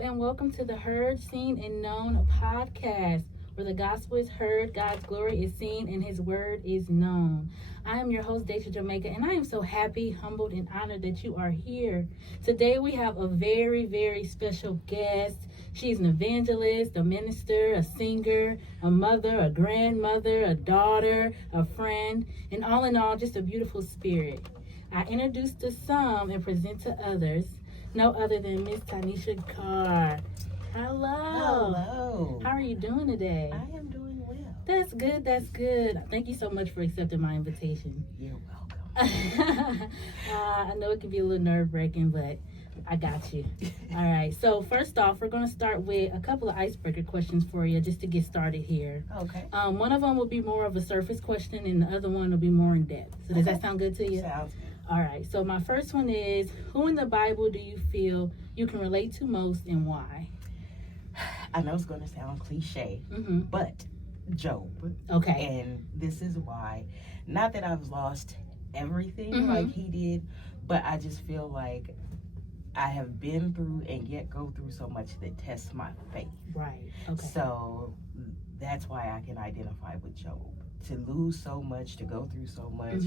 and welcome to the Heard, Seen, and Known podcast, where the gospel is heard, God's glory is seen, and his word is known. I am your host, Daiesha, Jamaica, and I am so happy, humbled, and honored that you are here. Today we have a very, very special guest. She's an evangelist, a minister, a singer, a mother, a grandmother, a daughter, a friend, and all in all, just a beautiful spirit. I introduce to some and present to others no other than Miss Tanesha Garr. Hello. Hello. How are you doing today? I am doing well. That's good. That's good. Thank you so much for accepting my invitation. You're welcome. I know it can be a little nerve-wracking, but I got you. All right. So first off, we're going to start with a couple of icebreaker questions for you just to get started here. Okay. One of them will be more of a surface question, and the other one will be more in depth. So does that sound good to you? Sounds good. All right, so my first one is, who in the Bible do you feel you can relate to most and why? I know it's going to sound cliche, but Job. Okay. And this is why. Not that I've lost everything like he did, but I just feel like I have been through and yet go through so much that tests my faith. Right, okay. So that's why I can identify with Job. To lose so much, to go through so much,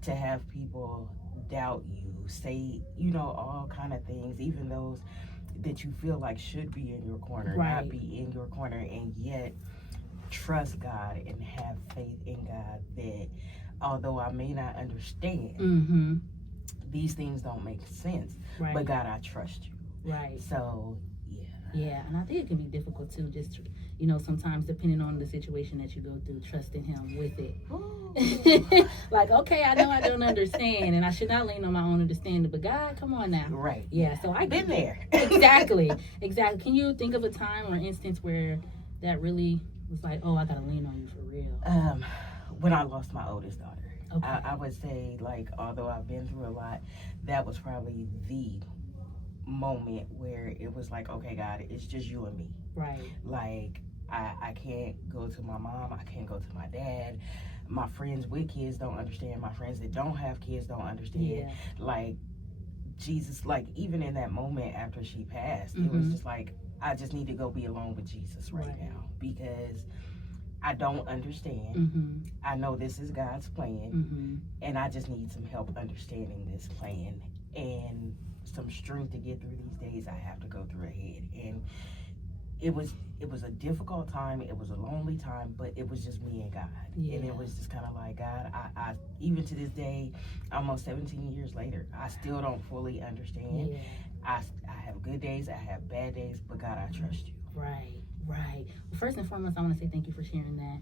to have people doubt you, say, all kind of things, even those that you feel like should be in your corner, not be in your corner, and yet trust God and have faith in God that although I may not understand, these things don't make sense, but God, I trust you. Right. So, yeah, and I think it can be difficult too, just, sometimes depending on the situation that you go through, trusting him with it. Like, okay, I know I don't understand, and I should not lean on my own understanding, but God, come on now. Right. Yeah, so I've been there. Exactly. Can you think of a time or instance where that really was like, oh, I got to lean on you for real? When I lost my oldest daughter. Okay. I would say, although I've been through a lot, that was probably the moment where it was like, okay, God, it's just you and me. Right. I can't go to my mom, I can't go to my dad. My friends with kids don't understand. My friends that don't have kids don't understand. Yeah. Jesus, even in that moment after she passed, it was just like, I just need to go be alone with Jesus right now, because I don't understand. I know this is God's plan, and I just need some help understanding this plan and some strength to get through these days I have to go through ahead. And it was a difficult time, it was a lonely time, but it was just me and God. Yeah. And it was just kind of like, God, I even to this day, almost 17 years later, I still don't fully understand. Yeah. I have good days, I have bad days, but God, I trust you. Right. Well, first and foremost, I want to say thank you for sharing that.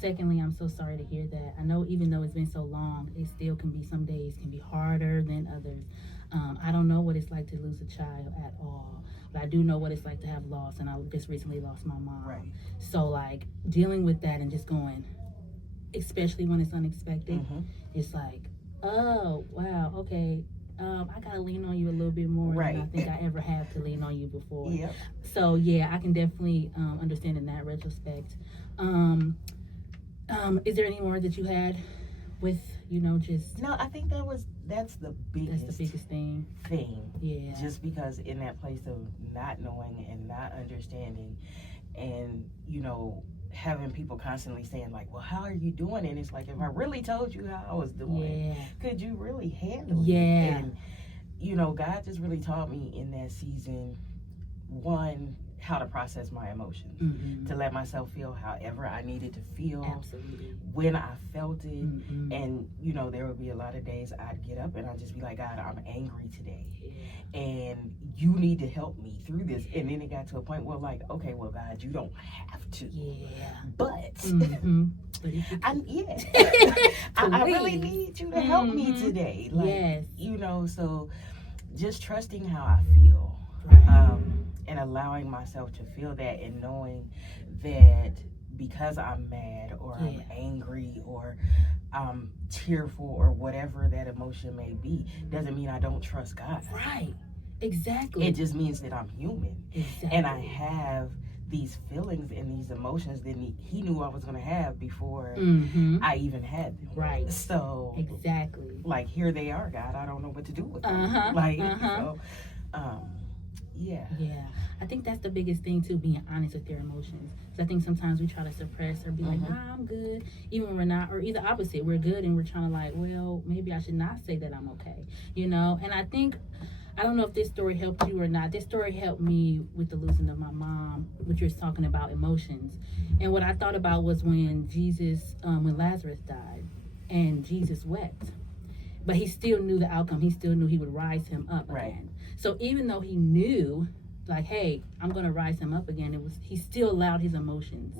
Secondly, I'm so sorry to hear that. I know even though it's been so long, it still can be, some days can be harder than others. I don't know what it's like to lose a child at all, but I do know what it's like to have loss, and I just recently lost my mom. Right. So dealing with that and just going, especially when it's unexpected, it's like, oh, wow, okay. I gotta lean on you a little bit more than I think I ever have to lean on you before. Yep. So yeah, I can definitely understand in that retrospect. Is there any more that you had with just? No, I think that's the biggest thing. Yeah. Just because in that place of not knowing and not understanding, and having people constantly saying well, how are you doing? And it's like, if I really told you how I was doing, could you really handle it? And God just really taught me in that season, one, how to process my emotions, to let myself feel however I needed to feel. Absolutely. When I felt it. And there would be a lot of days I'd get up and I'd just be like, God, I'm angry today, and you need to help me through this. And then it got to a point where okay, well, God, you don't have to, but I really need you to help me today, so just trusting how I feel, and allowing myself to feel that, and knowing that because I'm mad or I'm angry or I'm tearful or whatever that emotion may be, doesn't mean I don't trust God. Right. Exactly. It just means that I'm human. Exactly. And I have these feelings and these emotions that he knew I was going to have before I even had them. Right. So exactly. Here they are, God. I don't know what to do with them. Yeah. Yeah. I think that's the biggest thing too, being honest with your emotions. Because I think sometimes we try to suppress or be like, nah, I'm good, even when we're not, or either opposite, we're good and we're trying to like, well, maybe I should not say that I'm okay, you know? And I think, I don't know if this story helped you or not. This story helped me with the losing of my mom, which was talking about emotions. And what I thought about was when Jesus, when Lazarus died and Jesus wept. But he still knew the outcome. He still knew he would rise him up again. So even though he knew, like, hey, I'm going to rise him up again, he still allowed his emotions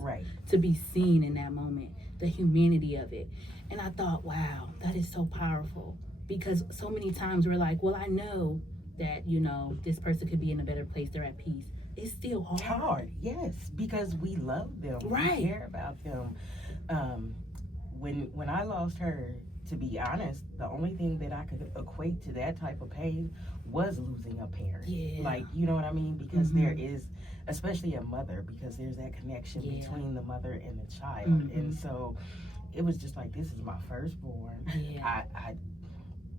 to be seen in that moment, the humanity of it. And I thought, wow, that is so powerful. Because so many times we're like, well, I know that, you know, this person could be in a better place, they're at peace. It's still hard. Yes, because we love them. Right. We care about them. When I lost her, to be honest, the only thing that I could equate to that type of pain was losing a parent. Yeah. Like, you know what I mean? Because there is, especially a mother, because there's that connection between the mother and the child. And so it was just like, this is my firstborn. Yeah. I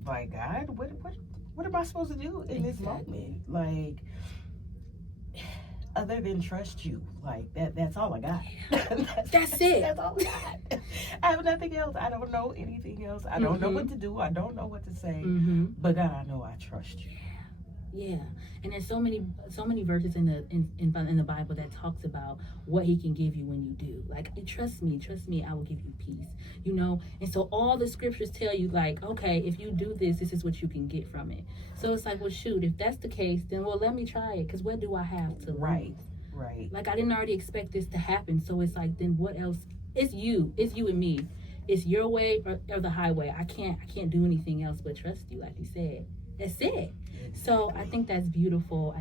like, God, what am I supposed to do in this moment? Like, other than trust you, like that's all I got. That's it. That's all I got. I have nothing else. I don't know anything else. I don't know what to do. I don't know what to say. But God, I know I trust you. Yeah, and there's so many verses in the Bible that talks about what He can give you when you do. Like, trust me, I will give you peace. You know, and so all the scriptures tell you, like, okay, if you do this, this is what you can get from it. So it's like, well, shoot, if that's the case, then well, let me try it, because what do I have to lose? Right. Like, I didn't already expect this to happen, so it's like, then what else? It's you and me. It's your way or the highway. I can't do anything else but trust you, like you said. That's it. So I think that's beautiful.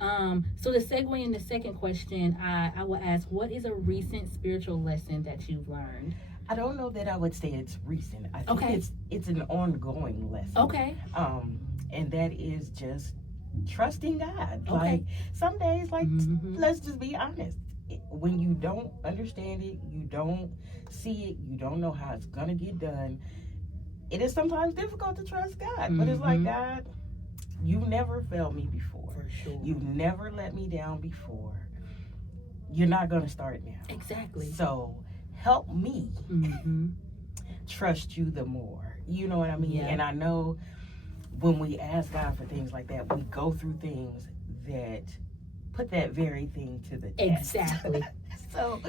So to segue in the second question, I will ask, what is a recent spiritual lesson that you've learned? I don't know that I would say it's recent. I think it's an ongoing lesson. Okay. And that is just trusting God. Like, some days, like, let's just be honest. When you don't understand it, you don't see it, you don't know how it's gonna get done, it is sometimes difficult to trust God. But it's like, God, you've never failed me before. For sure. You've never let me down before. You're not going to start now. Exactly. So help me trust you the more. You know what I mean? Yeah. And I know when we ask God for things like that, we go through things that put that very thing to the test. Exactly. So,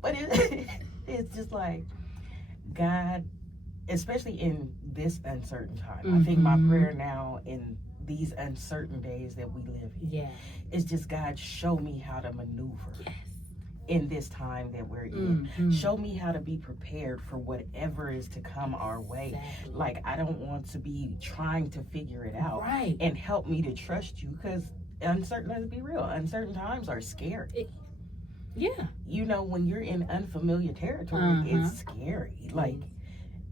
but it's just like, God, especially in this uncertain time, I think my prayer now in these uncertain days that we live in is just, God, show me how to maneuver in this time that we're in. Show me how to be prepared for whatever is to come our way. Like, I don't want to be trying to figure it out. And help me to trust you, because let's be real, uncertain times are scary. You know, when you're in unfamiliar territory, it's scary. Like,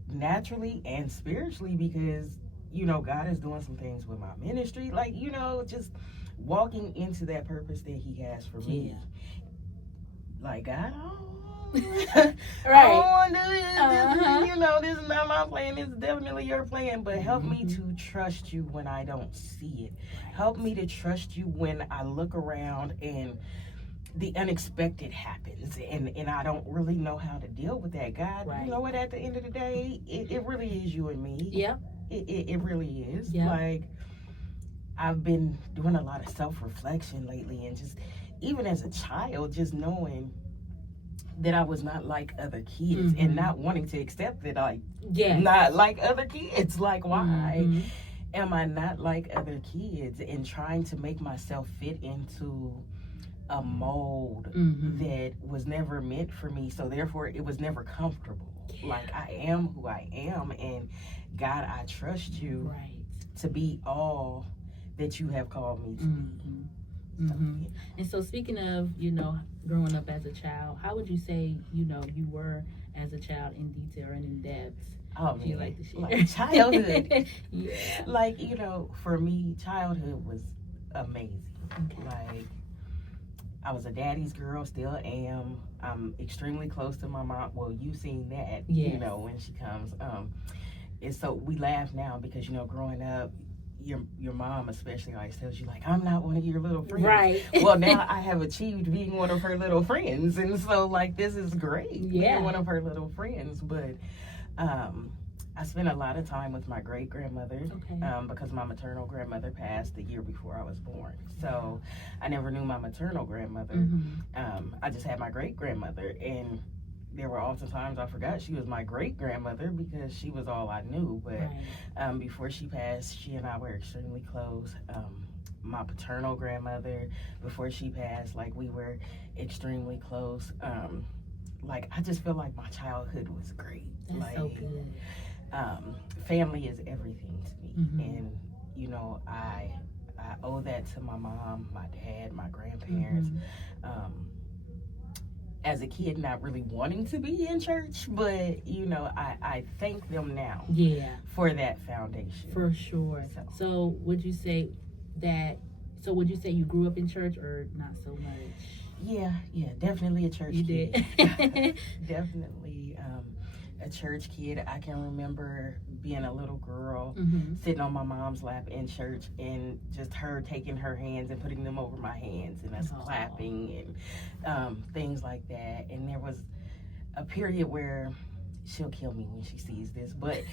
naturally and spiritually, because, you know, God is doing some things with my ministry, like, you know, just walking into that purpose that He has for me. Like, God, I don't want to do this. You know, this is not my plan. This is definitely your plan. But help me to trust you when I don't see it. Help me to trust you when I look around and the unexpected happens, and I don't really know how to deal with that. God, you know what, at the end of the day, it really is you and me. It really is. Like, I've been doing a lot of self-reflection lately, and just, even as a child, just knowing that I was not like other kids, and not wanting to accept that I not like other kids. Like, why am I not like other kids? And trying to make myself fit into a mold that was never meant for me, so therefore it was never comfortable. Like, I am who I am, and God, I trust you to be all that you have called me to be. And so, speaking of, you know, growing up as a child, how would you say, you know, you were as a child in detail and in depth? If you like to share? Like, childhood. Like, you know, for me, childhood was amazing. Like, I was a daddy's girl, still am. I'm extremely close to my mom. Well, you've seen that, you know, when she comes. And so we laugh now because, you know, growing up, your mom especially always tells you, like, I'm not one of your little friends. Right. Well, now I have achieved being one of her little friends, and so, like, this is great. Yeah. Being one of her little friends. But I spent a lot of time with my great-grandmother, because my maternal grandmother passed the year before I was born. So I never knew my maternal grandmother. I just had my great-grandmother, and there were also times I forgot she was my great-grandmother because she was all I knew. But before she passed, she and I were extremely close. My paternal grandmother, before she passed, like, we were extremely close. Like, I just feel like my childhood was great. That's like, so good. Family is everything to me. And, you know, I owe that to my mom, my dad, my grandparents. As a kid, not really wanting to be in church, but, you know, I thank them now for that foundation. For sure. So would you say you grew up in church or not so much? Yeah, definitely a church kid. Did. Definitely a church kid. I can remember being a little girl, sitting on my mom's lap in church, and just her taking her hands and putting them over my hands, and us clapping and things like that. And there was a period where, she'll kill me when she sees this, but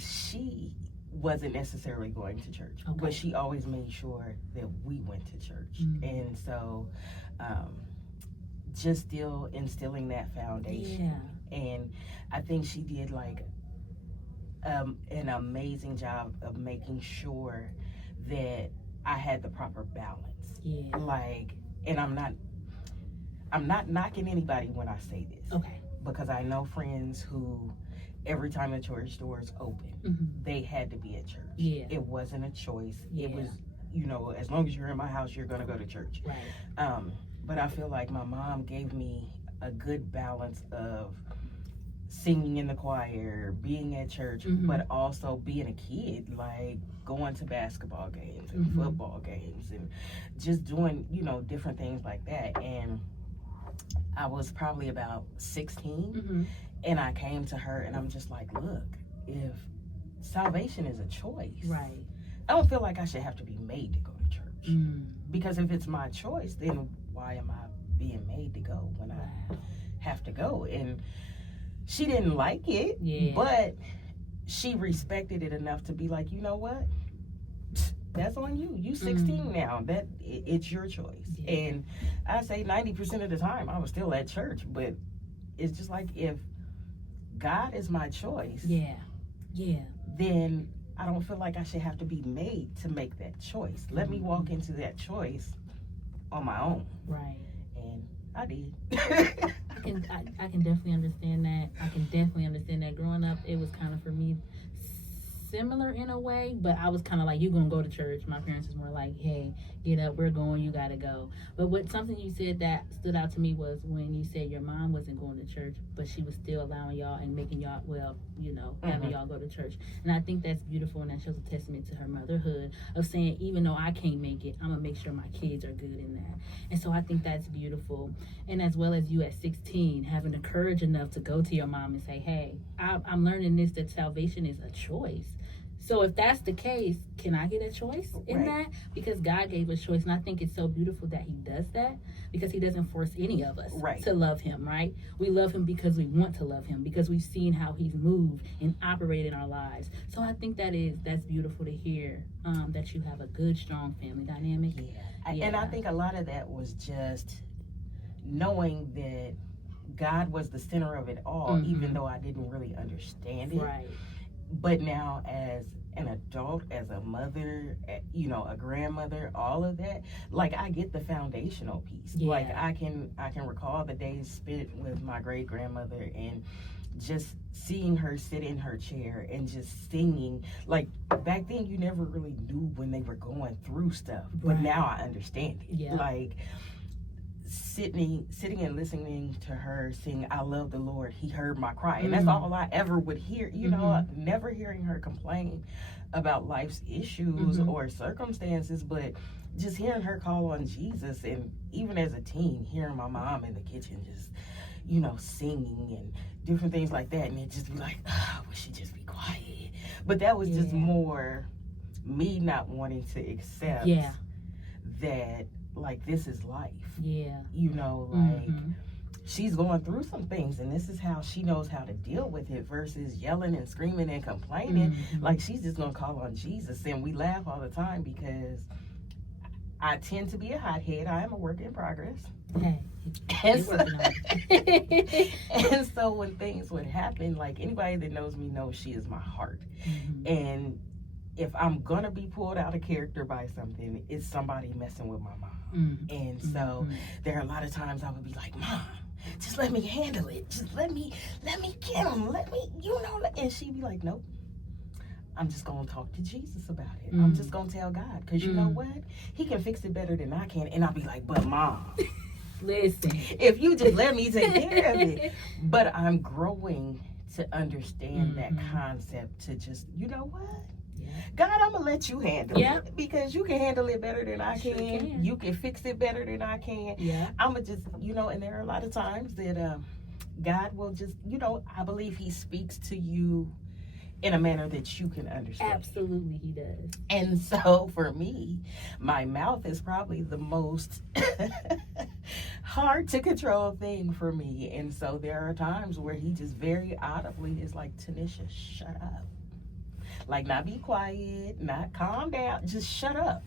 she wasn't necessarily going to church, but she always made sure that we went to church. And so just still instilling that foundation. And I think she did, like, an amazing job of making sure that I had the proper balance. Like, and I'm not knocking anybody when I say this, because I know friends who, every time the church doors open, they had to be at church. It wasn't a choice. It was, you know, as long as you're in my house, you're gonna go to church. But I feel like my mom gave me a good balance of singing in the choir, being at church, but also being a kid, like going to basketball games and football games and just doing, you know, different things like that. And I was probably about 16, and I came to her and I'm just like, look, if salvation is a choice, I don't feel like I should have to be made to go to church. Because if it's my choice, then why am I being made to go when I have to go? And she didn't like it, but she respected it enough to be like, you know what? That's on you. You 16 now. That it's your choice. And I say 90% of the time I was still at church, but it's just like, if God is my choice, then I don't feel like I should have to be made to make that choice. Let me walk into that choice on my own. And I did. I can definitely understand that. Growing up, it was kind of, for me, similar in a way, but I was kind of like, you gonna go to church. My parents was more like, hey, get up, we're going, you gotta go. But something you said that stood out to me was when you said your mom wasn't going to church, but she was still allowing y'all and making y'all, well, you know, having y'all go to church. And I think that's beautiful, and that shows a testament to her motherhood of saying, even though I can't make it, I'm gonna make sure my kids are good in that. And so I think that's beautiful. And as well as you at 16 having the courage enough to go to your mom and say, hey, I'm learning this, that salvation is a choice. So if that's the case, can I get a choice in that? Because God gave us choice, and I think it's so beautiful that he does that, because he doesn't force any of us to love him, right? We love him because we want to love him, because we've seen how he's moved and operated in our lives. So I think that's beautiful to hear, that you have a good, strong family dynamic. And I think a lot of that was just knowing that God was the center of it all, even though I didn't really understand it. But now, as an adult, as a mother, you know, a grandmother, all of that, like, I get the foundational piece. Like, I can recall the days spent with my great grandmother and just seeing her sit in her chair and just singing. Like, back then you never really knew when they were going through stuff, but now I understand it. Like, sitting and listening to her sing I Love the Lord, He Heard My Cry. And that's all I ever would hear, you know, never hearing her complain about life's issues or circumstances, but just hearing her call on Jesus. And even as a teen, hearing my mom in the kitchen just, you know, singing and different things like that, and it just be like, oh, would she just be quiet? But that was just more me not wanting to accept that, like, this is life. Yeah. You know, like, she's going through some things, and this is how she knows how to deal with it versus yelling and screaming and complaining. Like, she's just going to call on Jesus. And we laugh all the time because I tend to be a hothead. I am a work in progress. Hey. And so when things would happen, like, anybody that knows me knows she is my heart. And if I'm gonna be pulled out of character by something, it's somebody messing with my mom. And so there are a lot of times I would be like, Mom, just let me handle it. Just let me get him. Let me, and she'd be like, nope. I'm just going to talk to Jesus about it. I'm just going to tell God. Because you know what? He can fix it better than I can. And I'll be like, but Mom, listen, if you just let me take care of it. But I'm growing to understand that concept, to just, you know what? God, I'm going to let you handle it. Because you can handle it better than I can. You can fix it better than I can. I'm going to just, and there are a lot of times that God will just, I believe he speaks to you in a manner that you can understand. Absolutely, he does. And so for me, my mouth is probably the most hard to control thing for me. And so there are times where he just very audibly is like, Tanesha, shut up. Like, not be quiet, not calm down, just shut up.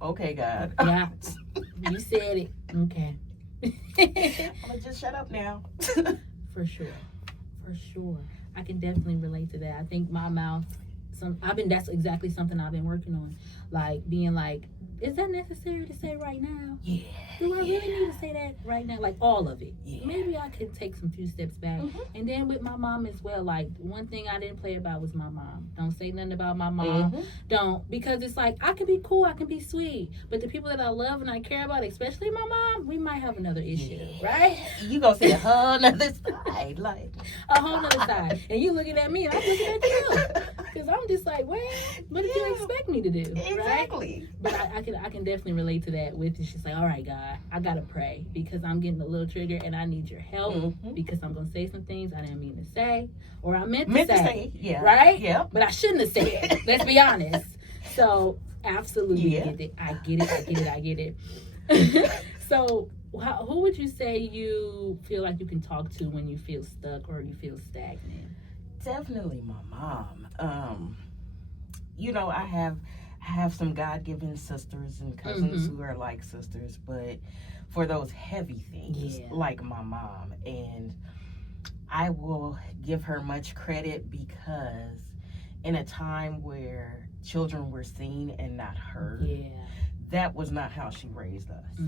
Okay, God. Yeah, you said it. Okay. I'm gonna just shut up now. For sure. I can definitely relate to that. I think my mouth, that's exactly something I've been working on. Like, being like, is that necessary to say right now? Yeah. Do I really need to say that right now? Like, all of it. Yeah. Maybe I could take some few steps back. And then with my mom as well, like, one thing I didn't play about was my mom. Don't say nothing about my mom. Don't. Because it's like, I can be cool, I can be sweet. But the people that I love and I care about, especially my mom, we might have another issue. Right? You gonna see a whole nother side. Like, a whole nother side. And you looking at me and I'm looking at you. Because I'm just like, well, what did you expect me to do? Exactly. Right? But I can definitely relate to that with it's just like, all right, God, I gotta pray because I'm getting a little triggered and I need your help because I'm gonna say some things I didn't mean to say or I meant to say. Yeah. Right? Yeah. But I shouldn't have said it. Let's be honest. So absolutely get it. I get it. So who would you say you feel like you can talk to when you feel stuck or you feel stagnant? Definitely my mom. I have some God-given sisters and cousins who are like sisters, but for those heavy things, like my mom, and I will give her much credit because in a time where children were seen and not heard, that was not how she raised us.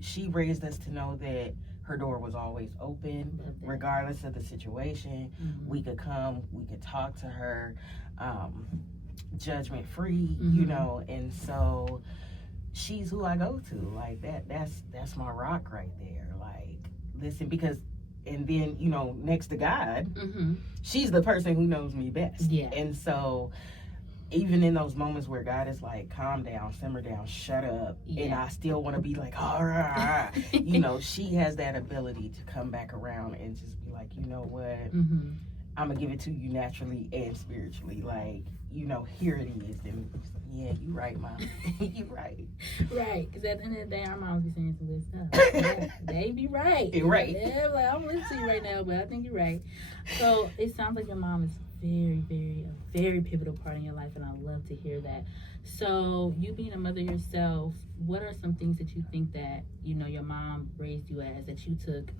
She raised us to know that her door was always open, regardless of the situation. We could come, we could talk to her, judgment free, and so she's who I go to. Like, that's my rock right there. Like, listen, because, and then, next to God, she's the person who knows me best. And so even in those moments where God is like, calm down, simmer down, shut up, and I still want to be like, all right, she has that ability to come back around and just be like, you know what, I'm gonna give it to you naturally and spiritually. Like, here it is. And yeah, you right, Mom. You right. Right, because at the end of the day, our moms be saying some good stuff. They be right. Right. Yeah, like, I'm listening to you right now, but I think you're right. So it sounds like your mom is a very pivotal part in your life, and I love to hear that. So you being a mother yourself, what are some things that you think that your mom raised you as that you took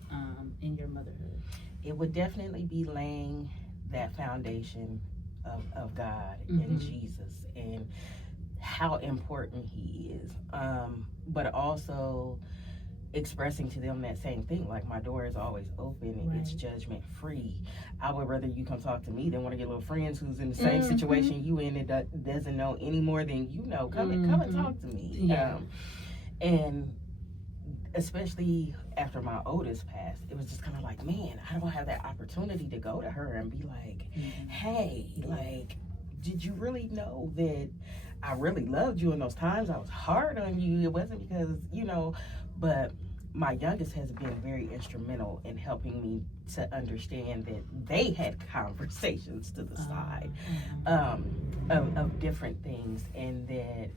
in your motherhood? It would definitely be laying that foundation of God and Jesus and how important he is, but also expressing to them that same thing, like, my door is always open and it's judgment free. I would rather you come talk to me than one of your little friends who's in the same situation you in and doesn't know any more than you know. Come and talk to me. And especially after my oldest passed, it was just kind of like, man, I don't have that opportunity to go to her and be like, hey, like, did you really know that I really loved you in those times I was hard on you? It wasn't because, but my youngest has been very instrumental in helping me to understand that they had conversations to the side of different things, and that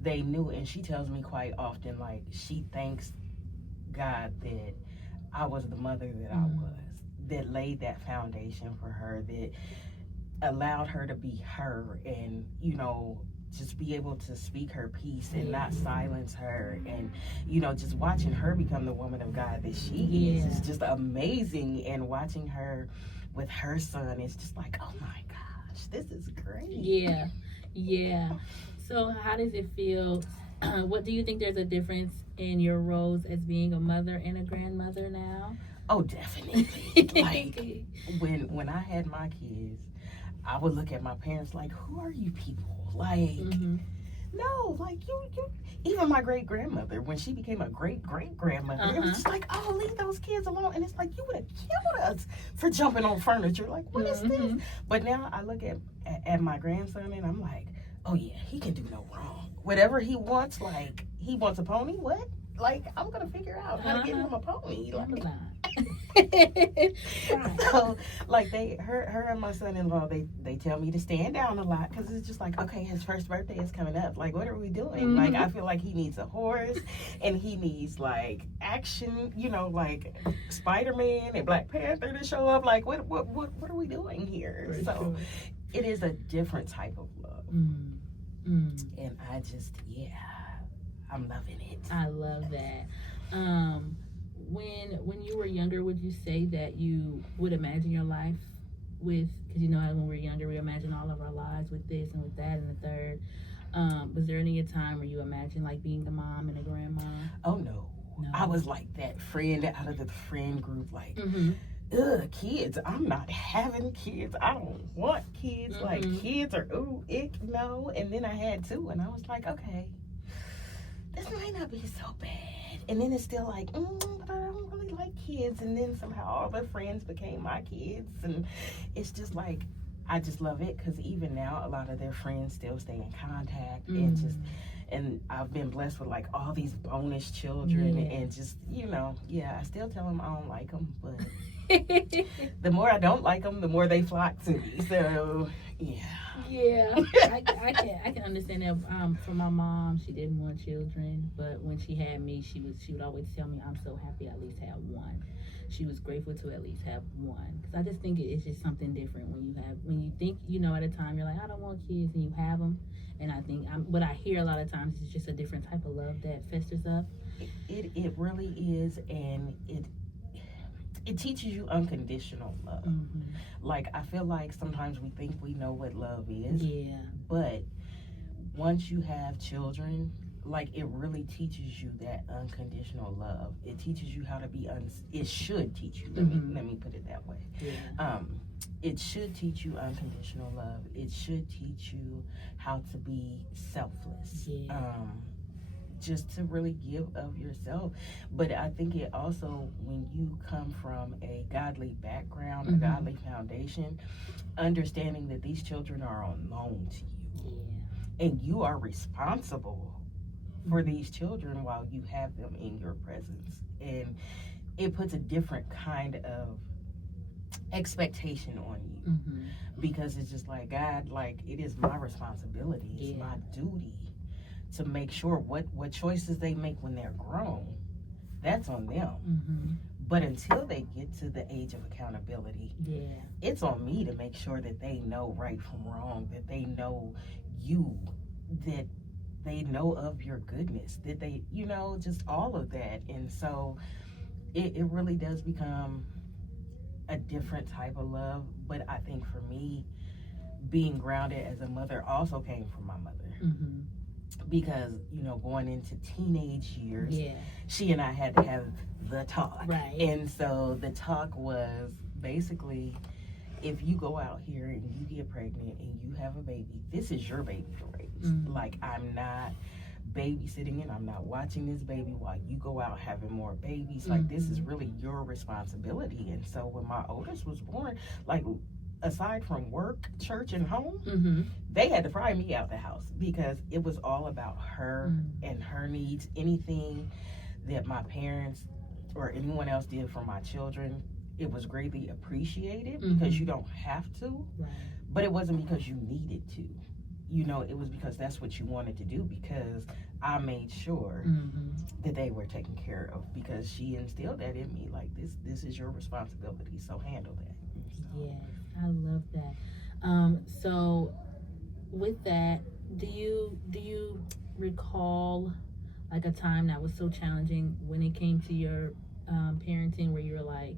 they knew. And she tells me quite often, like, she thanks God that I was the mother that I was, that laid that foundation for her, that allowed her to be her, and, you know, just be able to speak her piece and not silence her. And, you know, just watching her become the woman of God that she is just amazing. And watching her with her son, it's just like, oh my gosh, this is great. Yeah. So how does it feel? What do you think there's a difference in your roles as being a mother and a grandmother now? Oh, definitely. Like, when I had my kids, I would look at my parents like, who are you people? Like, no, like, you, even my great-grandmother, when she became a great-great-grandmother, it was just like, oh, leave those kids alone. And it's like, you would have killed us for jumping on furniture. Like, what is this? But now I look at my grandson, and I'm like, oh, yeah, he can do no wrong. Whatever he wants, like, he wants a pony, what? Like, I'm going to figure out how to get him a pony. Like, so, like, her and my son-in-law, they tell me to stand down a lot, because it's just like, okay, his first birthday is coming up. Like, what are we doing? Like, I feel like he needs a horse, and he needs, like, action, you know, like Spider-Man and Black Panther to show up. Like, what are we doing here? So it is a different type of love. And I just, I'm loving it. I love that. When you were younger, would you say that you would imagine your life with, because you know how when we're younger we imagine all of our lives with this and with that and the third. Was there any time where you imagined like being a mom and a grandma? Oh no. I was like that friend out of the friend group, like, ugh, kids, I'm not having kids. I don't want kids. Like, kids are, ooh, ick, no. And then I had two, and I was like, okay, this might not be so bad. And then it's still like, but I don't really like kids. And then somehow all their friends became my kids. And it's just like, I just love it, because even now, a lot of their friends still stay in contact. And I've been blessed with, like, all these bonus children. And just, you know, I still tell them I don't like them. But the more I don't like them, the more they flock to me. So, I can understand that. For my mom, she didn't want children, but when she had me, she would always tell me, I'm so happy I at least have one. She was grateful to at least have one, because I just think it's just something different when you think, you know, at a time you're like, I don't want kids, and you have them. And I think what I hear a lot of times is just a different type of love that festers up. It really is. And it teaches you unconditional love. Like, I feel like sometimes we think we know what love is. But once you have children, like, it really teaches you that unconditional love. It teaches you how to be it should teach you, let me put it that way. It should teach you unconditional love. It should teach you how to be selfless. Just to really give of yourself. But I think it also, when you come from a godly background, a godly foundation, understanding that these children are on loan to you, and you are responsible for these children while you have them in your presence. And it puts a different kind of expectation on you, because it's just like, God, like, it is my responsibility, it's my duty to make sure what choices they make when they're grown, that's on them. But until they get to the age of accountability, it's on me to make sure that they know right from wrong, that they know you, that they know of your goodness, that they, you know, just all of that. And so it really does become a different type of love. But I think for me, being grounded as a mother also came from my mother. Because, you know, going into teenage years, she and I had to have the talk. And so the talk was basically, if you go out here and you get pregnant and you have a baby, this is your baby to raise. Like, I'm not babysitting it. I'm not watching this baby while you go out having more babies. Like, this is really your responsibility. And so when my oldest was born, like, aside from work, church, and home, they had to pry me out the house, because it was all about her and her needs. Anything that my parents or anyone else did for my children, it was greatly appreciated because you don't have to, but it wasn't because you needed to. You know, it was because that's what you wanted to do, because I made sure that they were taken care of, because she instilled that in me, like, this is your responsibility, so handle that. So. Yes, I love that. So with that, do you recall like a time that was so challenging when it came to your parenting, where you were like,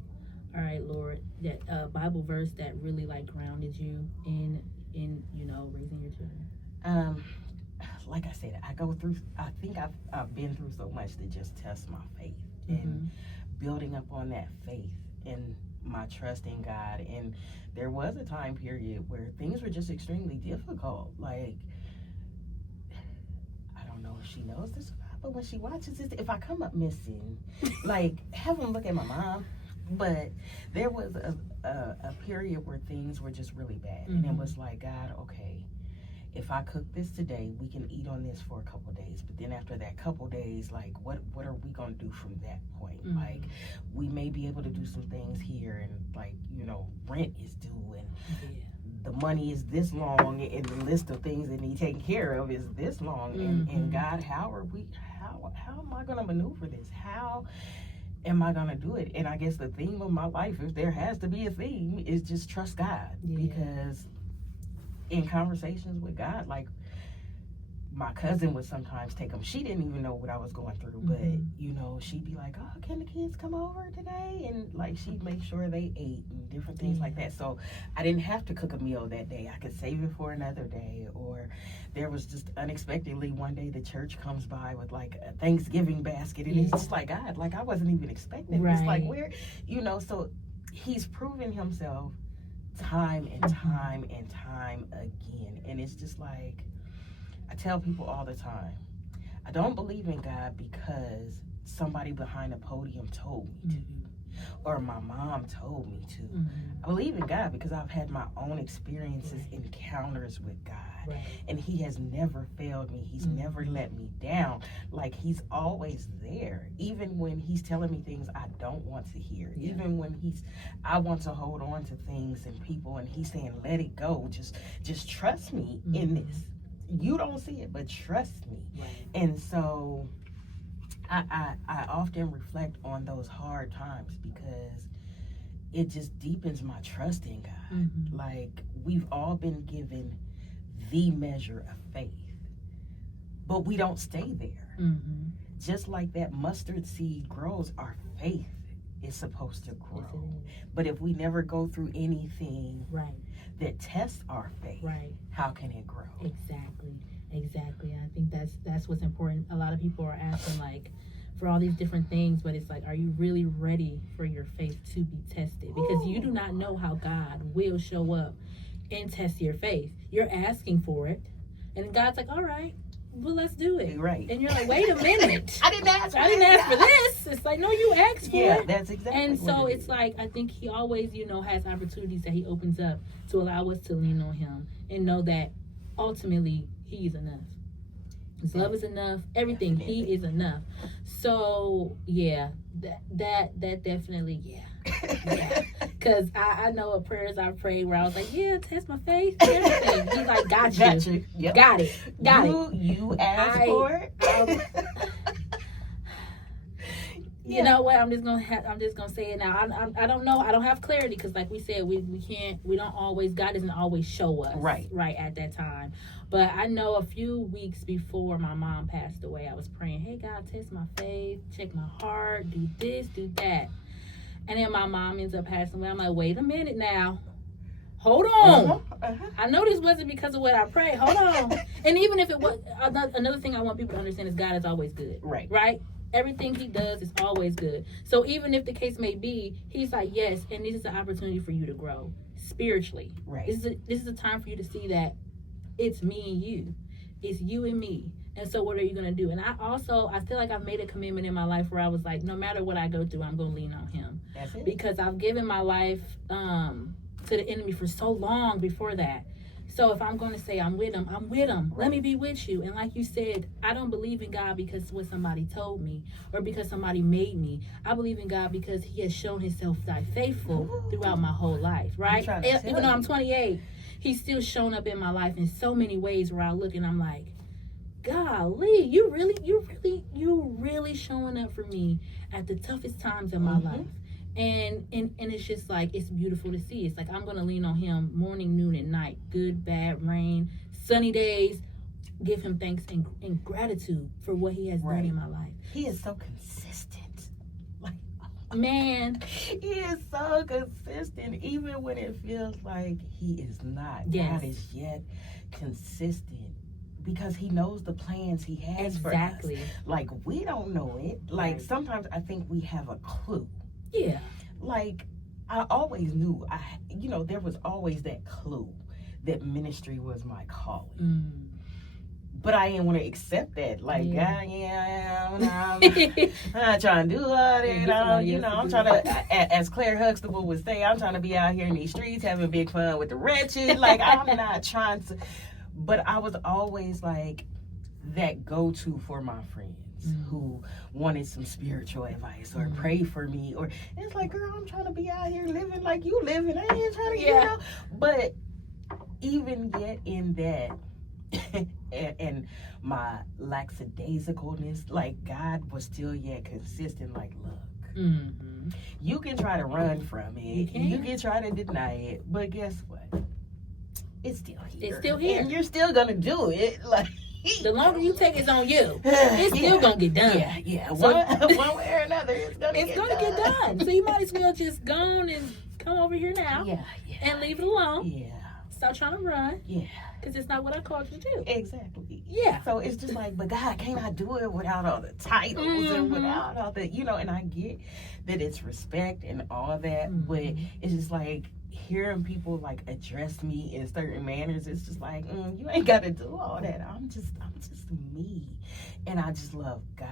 all right, Lord, that Bible verse that really like grounded you in you know, raising your children? Like I said, I think I've been through so much to just test my faith and building up on that faith and my trust in God. And there was a time period where things were just extremely difficult. Like, I don't know if she knows this or not, but when she watches this, if I come up missing, like, have them look at my mom. But there was a period where things were just really bad. And it was like, God, okay, if I cook this today, we can eat on this for a couple days. But then after that couple days, like, what are we going to do from that point? Like, we may be able to do some things here, and, like, you know, rent is due, and the money is this long, and the list of things that need taken care of is this long. And God, how am I going to maneuver this? How am I going to do it? And I guess the theme of my life, if there has to be a theme, is just trust God. Because in conversations with God, like, my cousin would sometimes take them. She didn't even know what I was going through, but, you know, she'd be like, oh, can the kids come over today? And, like, she'd make sure they ate and different things like that. So I didn't have to cook a meal that day. I could save it for another day. Or there was just unexpectedly one day the church comes by with, like, a Thanksgiving basket. And it's just like, God, like, I wasn't even expecting it. It's like, where, you know, so he's proven himself time and time and time again. And it's just like, I tell people all the time, I don't believe in God because somebody behind a podium told me to, or my mom told me to. I believe in God because I've had my own experiences, encounters with God, and he has never failed me. He's never let me down. Like, he's always there, even when he's telling me things I don't want to hear, even when I want to hold on to things and people, and he's saying, let it go, just trust me in this. You don't see it, but trust me. And so I often reflect on those hard times because it just deepens my trust in God. Like, we've all been given the measure of faith, but we don't stay there. Just like that mustard seed grows, our faith is supposed to grow. But if we never go through anything that tests our faith, how can it grow? Exactly. I think that's what's important. A lot of people are asking, like, for all these different things, but it's like, are you really ready for your faith to be tested? Because you do not know how God will show up and test your faith. You're asking for it, and God's like, all right, well, let's do it. And you're like, wait a minute. I didn't ask for this. It's like, no, you asked for it. That's exactly. And so it's like, I think he always, you know, has opportunities that he opens up to allow us to lean on him and know that ultimately he is enough. His love is enough. Everything. He is enough. So yeah, that definitely, because I know of prayers I prayed where I was like, test my faith, everything. He's like, got you. Got it. You asked for it. You know what? I'm just gonna say it now. I don't know. I don't have clarity because, like we said, we don't always. God doesn't always show us right at that time. But I know a few weeks before my mom passed away, I was praying, hey, God, test my faith, check my heart, do this, do that. And then my mom ends up passing away. I'm like, wait a minute now. Hold on. I know this wasn't because of what I prayed. Hold on. And even if it was, another thing I want people to understand is God is always good. Right? Everything he does is always good. So even if the case may be, he's like, yes, and this is an opportunity for you to grow spiritually. This is a time for you to see that it's me and you. It's you and me. And so what are you going to do? And I feel like I've made a commitment in my life where I was like, no matter what I go through, I'm going to lean on him. That's it. Because I've given my life to the enemy for so long before that. So if I'm going to say I'm with him, I'm with him. Right. Let me be with you. And like you said, I don't believe in God because what somebody told me or because somebody made me. I believe in God because he has shown himself faithful throughout my whole life, right? Even though I'm 28, he's still shown up in my life in so many ways where I look and I'm like, golly, you really showing up for me at the toughest times of my life. And it's just like, it's beautiful to see. It's like, I'm going to lean on him morning, noon, and night. Good, bad, rain, sunny days. Give him thanks and gratitude for what he has done in my life. He is so consistent. Like, man. He is so consistent, even when it feels like he is not. Yes. God is yet consistent. Because he knows the plans he has for us. Like, we don't know it. Like, sometimes I think we have a clue. Yeah. Like, I always knew, there was always that clue that ministry was my calling. But I didn't want to accept that. Like, I'm not trying to do all that. I'm trying to, as Claire Huxtable would say, I'm trying to be out here in these streets having big fun with the wretched. Like, I'm not trying to. But I was always like that go-to for my friends who wanted some spiritual advice or pray for me. Or it's like, girl, I'm trying to be out here living like you living. I ain't trying to, But even yet in that, and my lackadaisicalness, like God was still yet consistent. Like, look, you can try to run from it. You can try to deny it. But guess what? It's still here. It's still here. And you're still going to do it. Like, the longer you take it's on you. It's still going to get done. Yeah. So, one way or another, it's going to get done. So you might as well just go on and come over here now. And leave it alone. Yeah. Stop trying to run. Yeah. Because it's not what I called you to do. Exactly. Yeah. So it's just like, but God, can't I do it without all the titles and without all the, and I get that it's respect and all that, but it's just like, hearing people like address me in certain manners, it's just like, you ain't got to do all that. I'm just me, and I just love God.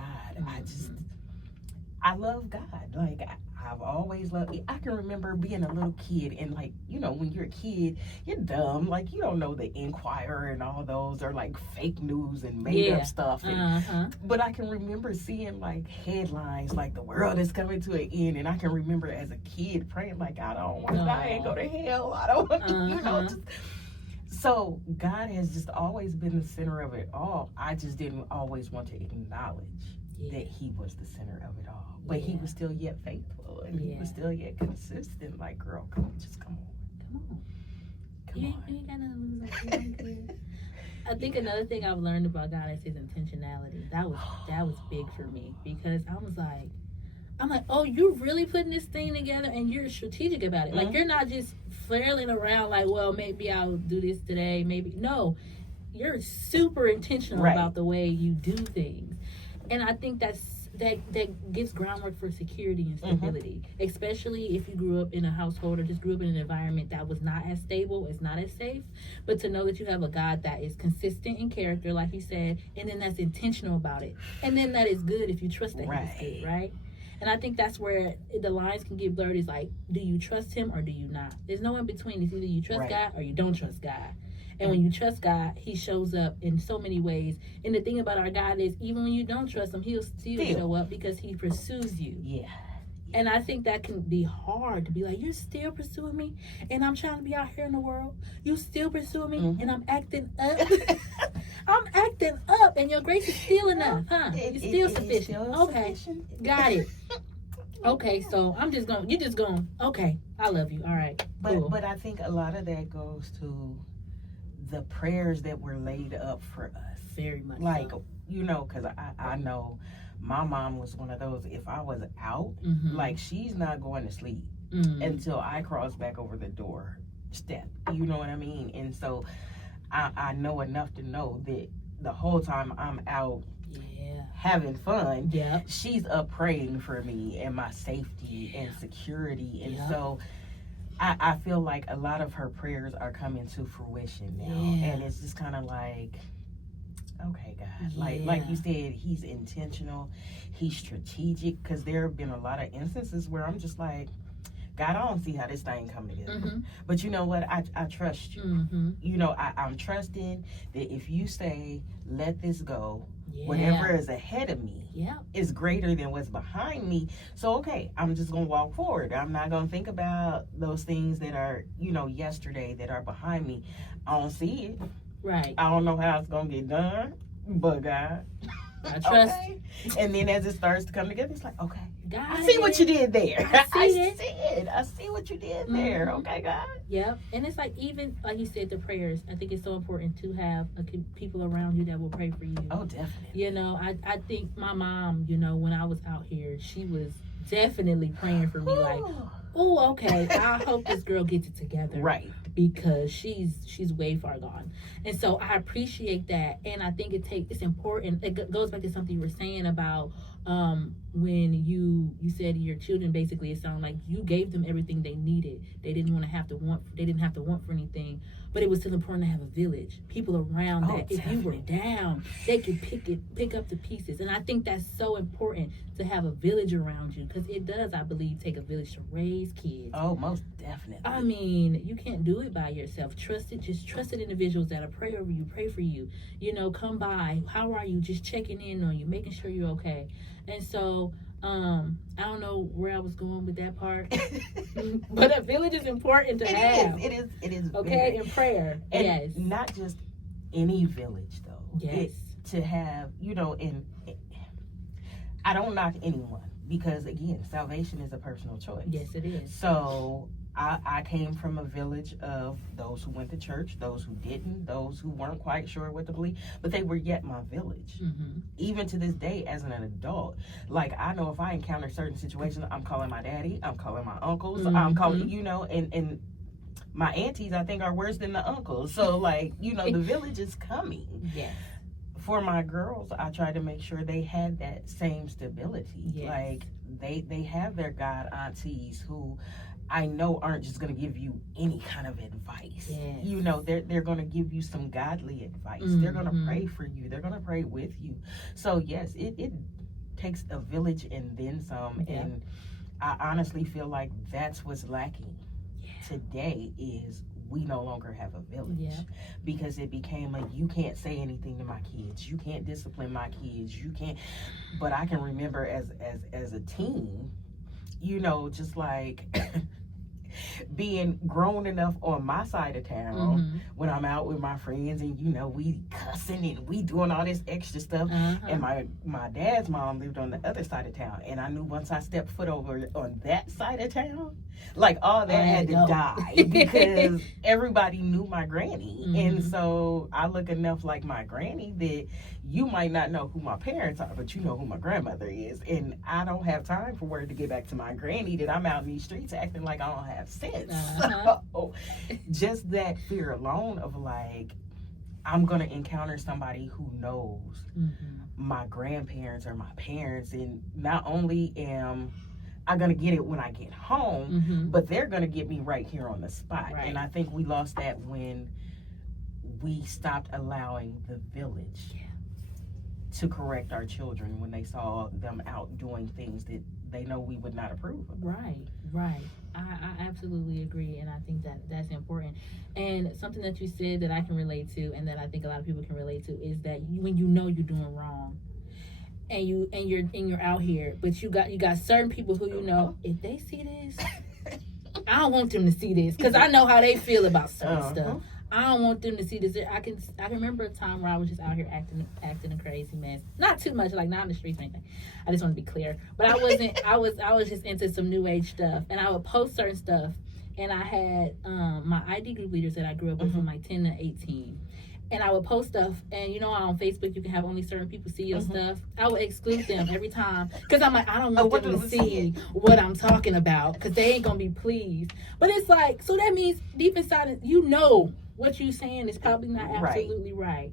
I love God. Like, I've always loved. I can remember being a little kid, and like, when you're a kid, you're dumb. Like, you don't know the Inquirer and all those are like fake news and made up stuff. And, but I can remember seeing like headlines like the world is coming to an end, and I can remember as a kid praying like, I don't want to die and go to hell. I don't want to, So God has just always been the center of it all. I just didn't always want to acknowledge that he was the center of it all. But he was still yet faithful, and he was still yet consistent. Like, girl, come on. You ain't gotta lose. I think another thing I've learned about God is his intentionality. That was big for me, because I'm like, oh, you're really putting this thing together, and you're strategic about it. Like, you're not just flailing around like, well, maybe I'll do this today, maybe. No, you're super intentional about the way you do things. And I think that gives groundwork for security and stability, especially if you grew up in a household or just grew up in an environment that was not as stable, it's not as safe. But to know that you have a God that is consistent in character, like you said, and then that's intentional about it, and then that is good if you trust that he's good, right? And I think that's where the lines can get blurred. Is like, do you trust him or do you not? There's no in between. It's either you trust God or you don't trust God. And when you trust God, he shows up in so many ways. And the thing about our God is, even when you don't trust him, he'll still show up because he pursues you. Yeah. And I think that can be hard to be like, you're still pursuing me, and I'm trying to be out here in the world. You still pursuing me, and I'm acting up. I'm acting up, and your grace is still enough, huh? You're still sufficient. Okay, got it. Okay, so you're just going, okay, I love you. All right, cool. But I think a lot of that goes to the prayers that were laid up for us. Very much like, so. Because I know my mom was one of those, if I was out, like, she's not going to sleep until I cross back over the door step. You know what I mean? And so I know enough to know that the whole time I'm out having fun, she's up praying for me and my safety and security. And so I feel like a lot of her prayers are coming to fruition now. And it's just kind of like, okay, God, like you said, he's intentional, he's strategic, because there have been a lot of instances where I'm just like, God, I don't see how this thing come together. Mm-hmm. But you know what? I trust you. Mm-hmm. You know, I'm trusting that if you say, let this go, Yeah. whatever is ahead of me Yeah. is greater than what's behind me. So, okay, I'm just going to walk forward. I'm not going to think about those things that are, you know, yesterday that are behind me. I don't see it. Right. I don't know how it's going to get done, but God. I trust. Okay. And then as it starts to come together, it's like, okay, God, I see what you did there. I see it. I see what you did there. Mhm. Okay, God. Yep. And it's like, even like you said, the prayers. I think it's so important to have people around you that will pray for you. Oh, definitely. You know, I think my mom, you know, when I was out here, she was definitely praying for me. Like, oh, okay, I hope this girl gets it together. Right. Because she's way far gone. And so I appreciate that. And I think it's important. It goes back to something you were saying about when you said your children, basically it sounded like you gave them everything they needed. They didn't have to want for anything. But it was still important to have a village, people around that. If you were down, they could pick up the pieces. And I think that's so important, to have a village around you, because it does, I believe, take a village to raise kids. Oh, most definitely. I mean, you can't do it by yourself. Trusted individuals that'll pray over you, pray for you. You know, come by. How are you? Just checking in on you, making sure you're okay. And so, I don't know where I was going with that part, but a village is important to have. It is. Okay, very. and prayer. And yes. not just any village, though. Yes. To have, you know, I don't knock anyone, because again, salvation is a personal choice. Yes, it is. So I came from a village of those who went to church, those who didn't, those who weren't quite sure what to believe, but they were yet my village. Mm-hmm. Even to this day, as an adult, like, I know if I encounter certain situations, I'm calling my daddy, I'm calling my uncles, Mm-hmm. I'm calling, you know, and my aunties, I think, are worse than the uncles. So, like, you know, the village is coming. Yes. For my girls, I try to make sure they had that same stability. Yes. Like, they have their god aunties who I know aren't just going to give you any kind of advice. Yes. You know, they're going to give you some godly advice. Mm-hmm. They're going to pray for you. They're going to pray with you. So, yes, it takes a village and then some. Yeah. And I honestly feel like that's what's lacking today, is we no longer have a village, because it became you can't say anything to my kids, you can't discipline my kids, you can't. But I can remember as a teen, you know, just like being grown enough on my side of town, Mm-hmm. when I'm out with my friends and, you know, we cussing and we doing all this extra stuff. Uh-huh. And my dad's mom lived on the other side of town, and I knew once I stepped foot over on that side of town, like, all that had to die, because everybody knew my granny. Mm-hmm. And so I look enough like my granny that you might not know who my parents are, but you know who my grandmother is. And I don't have time for word to get back to my granny that I'm out in these streets acting like I don't have sense. Uh-huh. So just that fear alone of, like, I'm going to encounter somebody who knows Mm-hmm. my grandparents or my parents, and not only am I going to get it when I get home, Mm-hmm. but they're going to get me right here on the spot. Right. And I think we lost that when we stopped allowing the village to correct our children when they saw them out doing things that they know we would not approve of. Right. I absolutely agree, and I think that's important. And something that you said that I can relate to, and that I think a lot of people can relate to, is that when you know you're doing wrong, and you're out here, but you got certain people who, you know, if they see this, I don't want them to see this, because I know how they feel about certain stuff. I don't want them to see this. I can remember a time where I was just out here acting a crazy mess. Not too much, like, not in the streets or anything. I just want to be clear. But I wasn't. I was just into some new age stuff, and I would post certain stuff. And I had my ID group leaders that I grew up with from like 10 to 18. And I would post stuff, and you know, on Facebook you can have only certain people see your stuff. I would exclude them every time, because I'm like, I don't want them to see what I'm talking about, because they ain't gonna be pleased. But it's like, so that means deep inside, you know, what you saying is probably not absolutely right.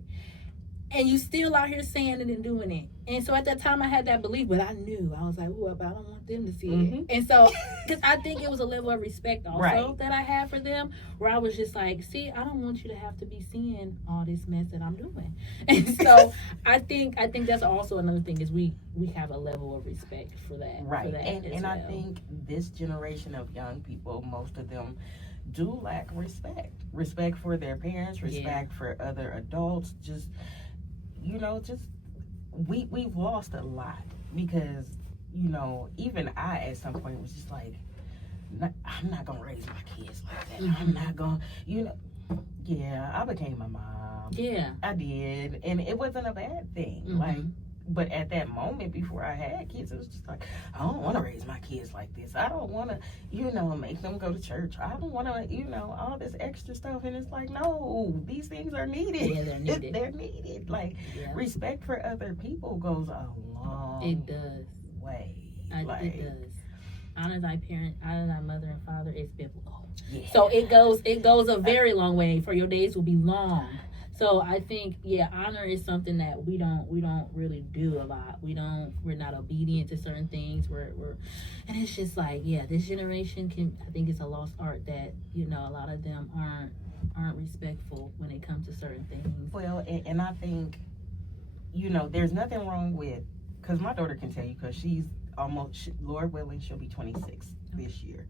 and you still out here saying it and doing it. And so at that time I had that belief, but I knew, I was like, oh, but I don't want them to see it. And so, because I think it was a level of respect also that I had for them, where I was just like, see, I don't want you to have to be seeing all this mess that I'm doing. And so I think that's also another thing, is we have a level of respect for that. Right. For that and I think this generation of young people, most of them do lack respect for their parents, respect for other adults. Just, you know, just we've lost a lot, because, you know, even I at some point was just like, I'm not gonna raise my kids like that. I'm not gonna, you know. Yeah, I became a mom. Yeah, I did, and it wasn't a bad thing. Like, but at that moment before I had kids, it was just like, I don't want to raise my kids like this. I don't want to, you know, make them go to church. I don't want to, you know, all this extra stuff. And it's like, no, these things are needed. Yeah, they're needed. They're needed. Like, respect for other people goes a long way. It does. Honor thy parent, honor thy mother and father is biblical. Yeah. So it goes a very long way. For your days will be long. So I think, honor is something that we don't really do a lot. We're not obedient to certain things. And it's just like, this generation I think it's a lost art that, you know, a lot of them aren't respectful when it comes to certain things. Well, and I think, you know, there's nothing wrong with, because my daughter can tell you, because she's Lord willing, she'll be 26 this year.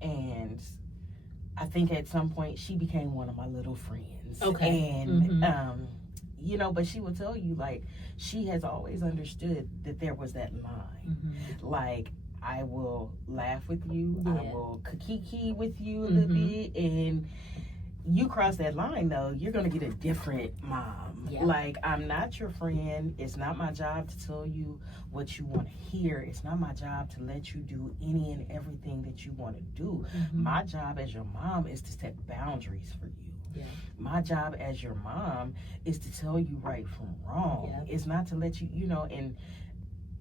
And I think at some point she became one of my little friends. Okay. And, you know, but she will tell you, like, she has always understood that there was that line. Like, I will laugh with you. I will kiki with you a little bit. And you cross that line, though, you're going to get a different mom. Like, I'm not your friend. It's not my job to tell you what you want to hear. It's not my job to let you do any and everything that you want to do. My job as your mom is to set boundaries for you. My job as your mom is to tell you right from wrong. It's not to let you, you know, and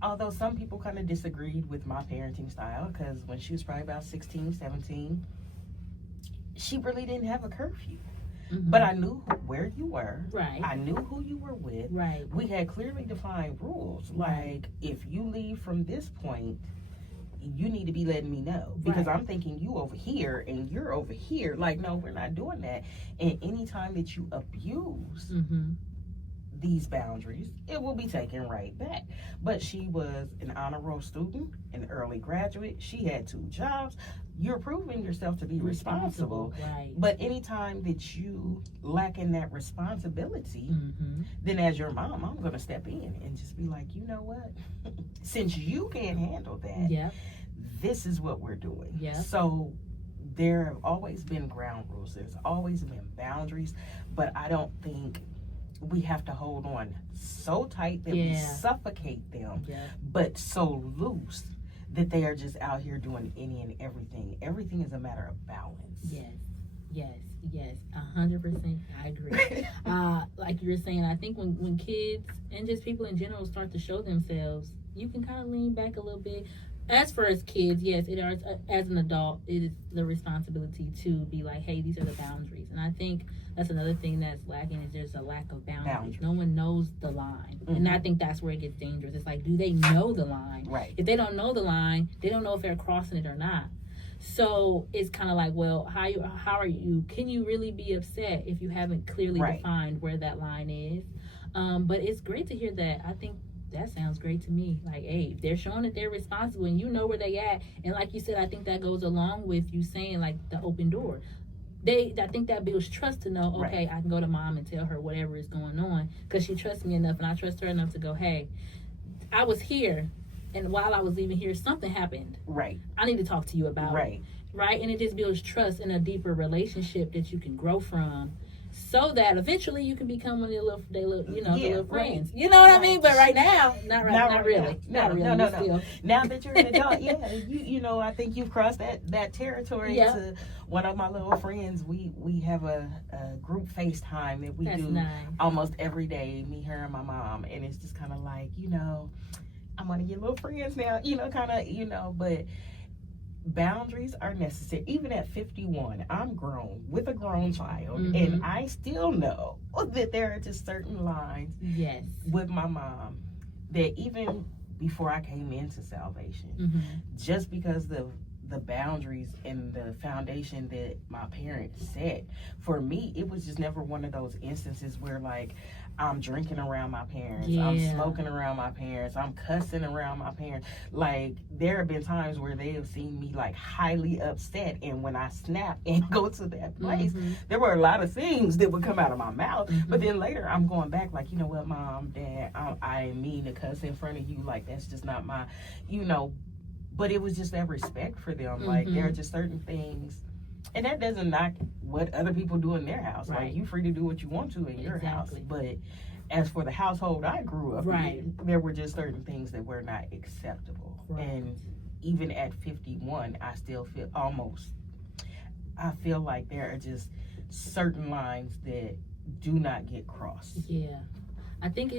although some people kind of disagreed with my parenting style, because when she was probably about 16, 17, she really didn't have a curfew. But I knew where you were. Right. I knew who you were with. Right. We had clearly defined rules. Like, if you leave from this point, you need to be letting me know. Because I'm thinking you over here and you're over here. Like, no, we're not doing that. And anytime that you abuse these boundaries, it will be taken right back. But she was an honor roll student, an early graduate. She had 2 jobs. You're proving yourself to be responsible. Right. But anytime that you lack in that responsibility, then as your mom, I'm going to step in and just be like, you know what? Since you can't handle that, this is what we're doing. So there have always been ground rules. There's always been boundaries. But I don't think we have to hold on so tight that we suffocate them, but so loose that they are just out here doing any and everything. Everything is a matter of balance. Yes, 100%. I agree. Like you were saying, I think when kids and just people in general start to show themselves, you can kind of lean back a little bit. As for as kids, yes, it is, as an adult, it is the responsibility to be like, hey, these are the boundaries. And I think that's another thing that's lacking, is there's a lack of boundaries. No one knows the line. And I think that's where it gets dangerous. It's like, do they know the line? Right. If they don't know the line, they don't know if they're crossing it or not. So it's kind of like, well, how are you? Can you really be upset if you haven't clearly defined where that line is? But it's great to hear that. I think that sounds great to me. Like, hey, if they're showing that they're responsible and you know where they at, and like you said, I think that goes along with you saying, like, the open door. I think that builds trust to know, okay, I can go to mom and tell her whatever is going on, because she trusts me enough and I trust her enough to go, hey, I was here, and while I was even here, something happened. Right. I need to talk to you about it. Right. And it just builds trust in a deeper relationship that you can grow from, so that eventually you can become one of their little friends. You know what I mean? But right now, not really. No. Now that you're an adult, you know, I think you've crossed that territory. To one of my little friends, we have a group FaceTime that we do almost every day, me, her, and my mom, and it's just kind of like, you know, I'm one of your little friends now, you know, kind of, you know, but boundaries are necessary. Even at 51, I'm grown with a grown child, Mm-hmm. and I still know that there are just certain lines Yes. with my mom that even before I came into salvation, Mm-hmm. just because the boundaries and the foundation that my parents set, for me, it was just never one of those instances where like I'm drinking around my parents, I'm Yeah. smoking around my parents, I'm cussing around my parents. Like there have been times where they have seen me like highly upset, and when I snap and go to that place, Mm-hmm. there were a lot of things that would come out of my mouth. Mm-hmm. But then later I'm going back like, you know what, Mom, Dad, I didn't mean to cuss in front of you. Like that's just not my, you know. But it was just that respect for them. Mm-hmm. Like there are just certain things, and that doesn't knock what other people do in their house. Right. Like you free to do what you want to in your house. Exactly. But as for the household I grew up Right. in, there were just certain things that were not acceptable. Right. And even at 51, I still feel I feel like there are just certain lines that do not get crossed. Yeah. I think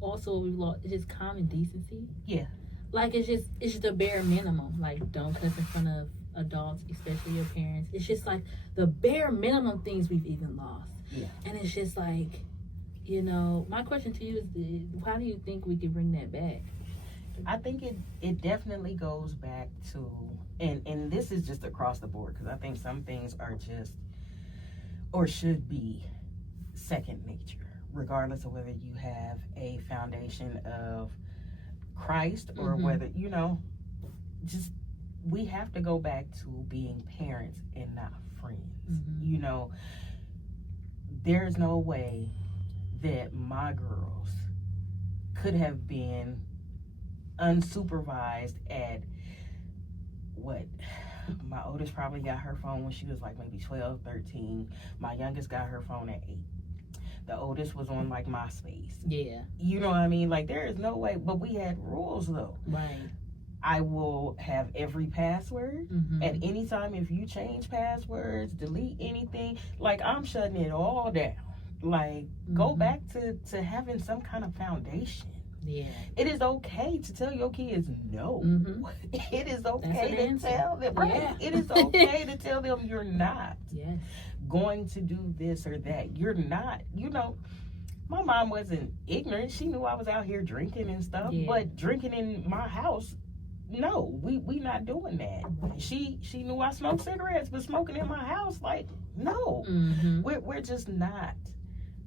also it's just common decency. Yeah. Like it's just the bare minimum. Like don't cuss in front of adults, especially your parents. It's just like the bare minimum things we've even lost. Yeah. And it's just like, you know, my question to you is, how do you think we can bring that back? I think it definitely goes back to, and this is just across the board, because I think some things are just, or should be, second nature, regardless of whether you have a foundation of Christ or Mm-hmm. whether, you know, just we have to go back to being parents and not friends. Mm-hmm. You know, there's no way that my girls could have been unsupervised at what my oldest probably got her phone when she was like maybe 12, 13. My youngest got her phone at 8. The oldest was on like MySpace. Yeah. You know what I mean? Like there is no way, but we had rules though. Right. I will have every password. Mm-hmm. At any time, if you change passwords, delete anything, like I'm shutting it all down. Like go Mm-hmm. back to having some kind of foundation. Yeah. It is okay to tell your kids no. Mm-hmm. It is That's okay an to answer. tell them, right? Yeah. It is okay to tell them you're not Yes. going to do this or that. You're not, you know, my mom wasn't ignorant. She knew I was out here drinking and stuff, Yeah. but drinking in my house, no, we not doing that. She knew I smoked cigarettes, but smoking in my house, like, no. Mm-hmm. We're just not.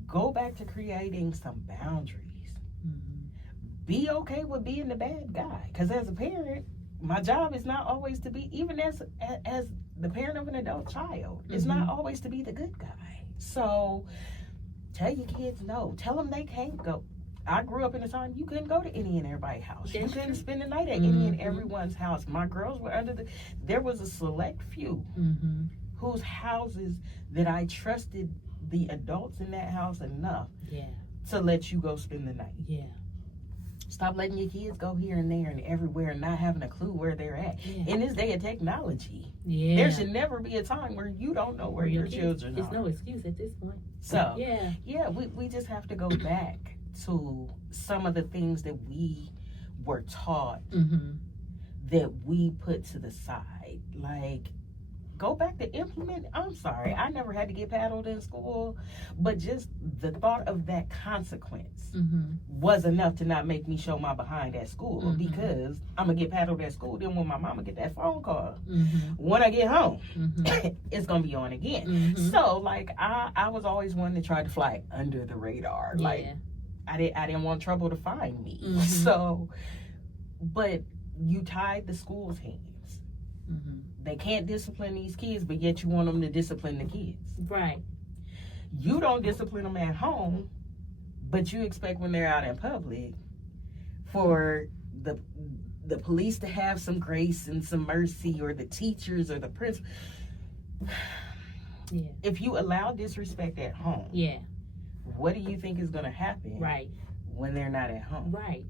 Go back to creating some boundaries. Mm-hmm. Be okay with being the bad guy. Because as a parent, my job is not always to be, even as the parent of an adult child, it's Mm-hmm. not always to be the good guy. So tell your kids no. Tell them they can't go. I grew up in a time you couldn't go to any and everybody's house. You That's couldn't true. spend the night at any and Mhm. everyone's house. My girls were there was a select few Mm-hmm. whose houses that I trusted the adults in that house enough Yeah. to let you go spend the night. Yeah. Stop letting your kids go here and there and everywhere and not having a clue where they're at. Yeah. In this day of technology, Yeah. there should never be a time where you don't know where your kids- children It's are. no excuse at this point. So, Yeah. we just have to go back to some of the things that we were taught Mm-hmm. that we put to the side. Like, go back to implement. I'm sorry, I never had to get paddled in school, but just the thought of that consequence Mm-hmm. was enough to not make me show my behind at school, Mhm. because I'm gonna get paddled at school. Then when my mama get that phone call, Mm-hmm. when I get home, Mm-hmm. it's gonna be on again. Mm-hmm. So like I was always one to try to fly under the radar. Like Yeah. I didn't want trouble to find me. Mhm. So, but you tied the school's hands. Mm-hmm. They can't discipline these kids, but yet you want them to discipline the kids. Right. You don't discipline them at home, but you expect when they're out in public for the police to have some grace and some mercy, or the teachers or the principal. Yeah. If you allow disrespect at home, Yeah. what do you think is going to happen Right. when they're not at home? Right.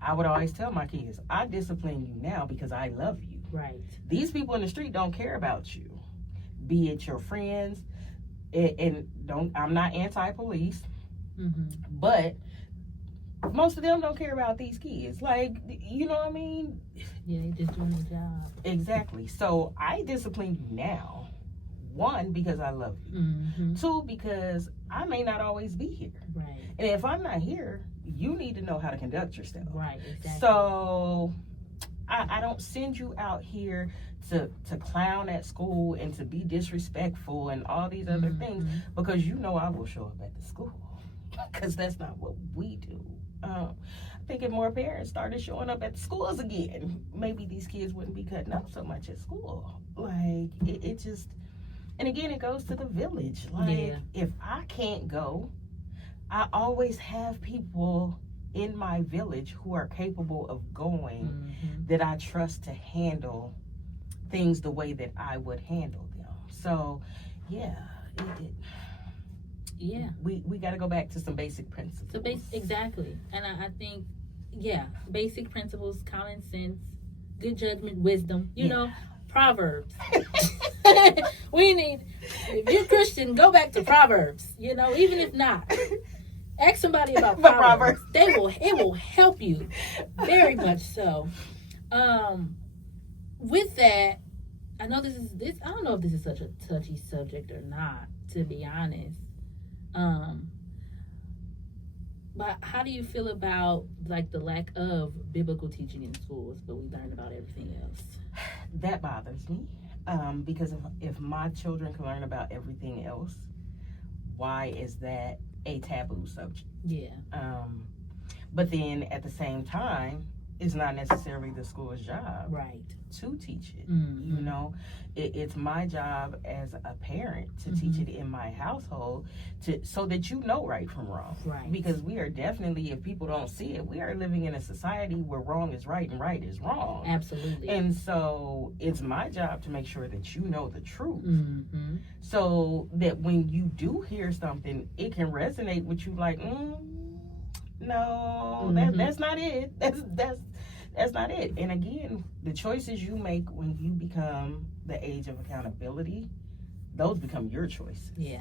I would always tell my kids, I discipline you now because I love you. Right. These people in the street don't care about you, be it your friends, and I'm not anti-police, Mm-hmm. but most of them don't care about these kids. Like, you know what I mean? Yeah, they just doing their job. Exactly. So I discipline you now. 1, because I love you. Mm-hmm. 2, because I may not always be here. Right. And if I'm not here, you need to know how to conduct yourself. Right, exactly. So I don't send you out here to clown at school and to be disrespectful and all these other things, because you know I will show up at the school, because that's not what we do. I think if more parents started showing up at the schools again, maybe these kids wouldn't be cutting up so much at school. Like, it just, and again, it goes to the village. Like, if I can't go, I always have people in my village who are capable of going, that I trust to handle things the way that I would handle them. So, yeah, we got to go back to some basic principles. So exactly, and I think, basic principles, common sense, good judgment, wisdom. You know, Proverbs. We need. If you're Christian, go back to Proverbs. You know, even if not. Ask somebody about Proverbs. It will help you very much so. With that, I know this. I don't know if this is such a touchy subject or not, to be honest. But how do you feel about like the lack of biblical teaching in schools, but we learn about everything else? That bothers me, because if my children can learn about everything else, why is that a taboo subject? Yeah. But then at the same time, it's not necessarily the school's job, right, to teach it. You know, it's my job as a parent to teach it in my household, so that you know right from wrong. Right. Because we are definitely, if people don't see it, we are living in a society where wrong is right and right is wrong. Absolutely. And so it's my job to make sure that you know the truth, so that when you do hear something, it can resonate with you. Like, no, that's not it. That's not it. And again, the choices you make when you become the age of accountability, those become your choices. Yeah.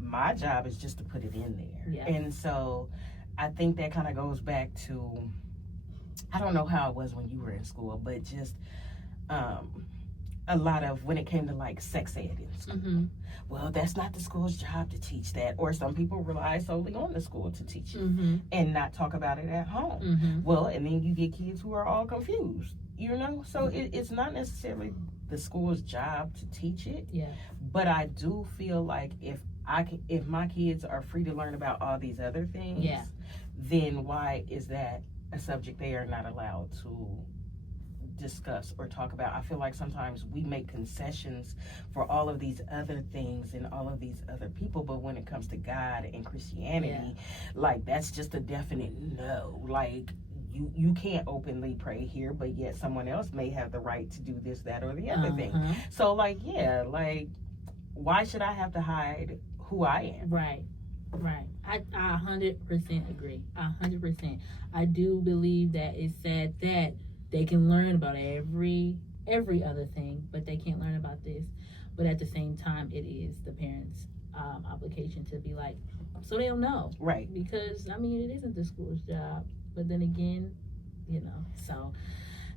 My job is just to put it in there. Yeah. And so I think that kind of goes back to, I don't know how it was when you were in school, but just a lot of when it came to like sex ed in school. Well, that's not the school's job to teach that. Or some people rely solely on the school to teach it and not talk about it at home. Well, and then you get kids who are all confused, you know? So it's not necessarily the school's job to teach it. Yeah. But I do feel like if my kids are free to learn about all these other things, then why is that a subject they are not allowed to discuss or talk about? I feel like sometimes we make concessions for all of these other things and all of these other people, but when it comes to God and Christianity, like, that's just a definite no. Like, you can't openly pray here, but yet someone else may have the right to do this, that, or the other thing. So, like, like, why should I have to hide who I am? Right. I 100% agree. 100%. I do believe that it's sad that they can learn about every other thing, but they can't learn about this. But at the same time, it is the parents' obligation to be like, so they don't know. Right. Because, I mean, it isn't the school's job. But then again, you know, so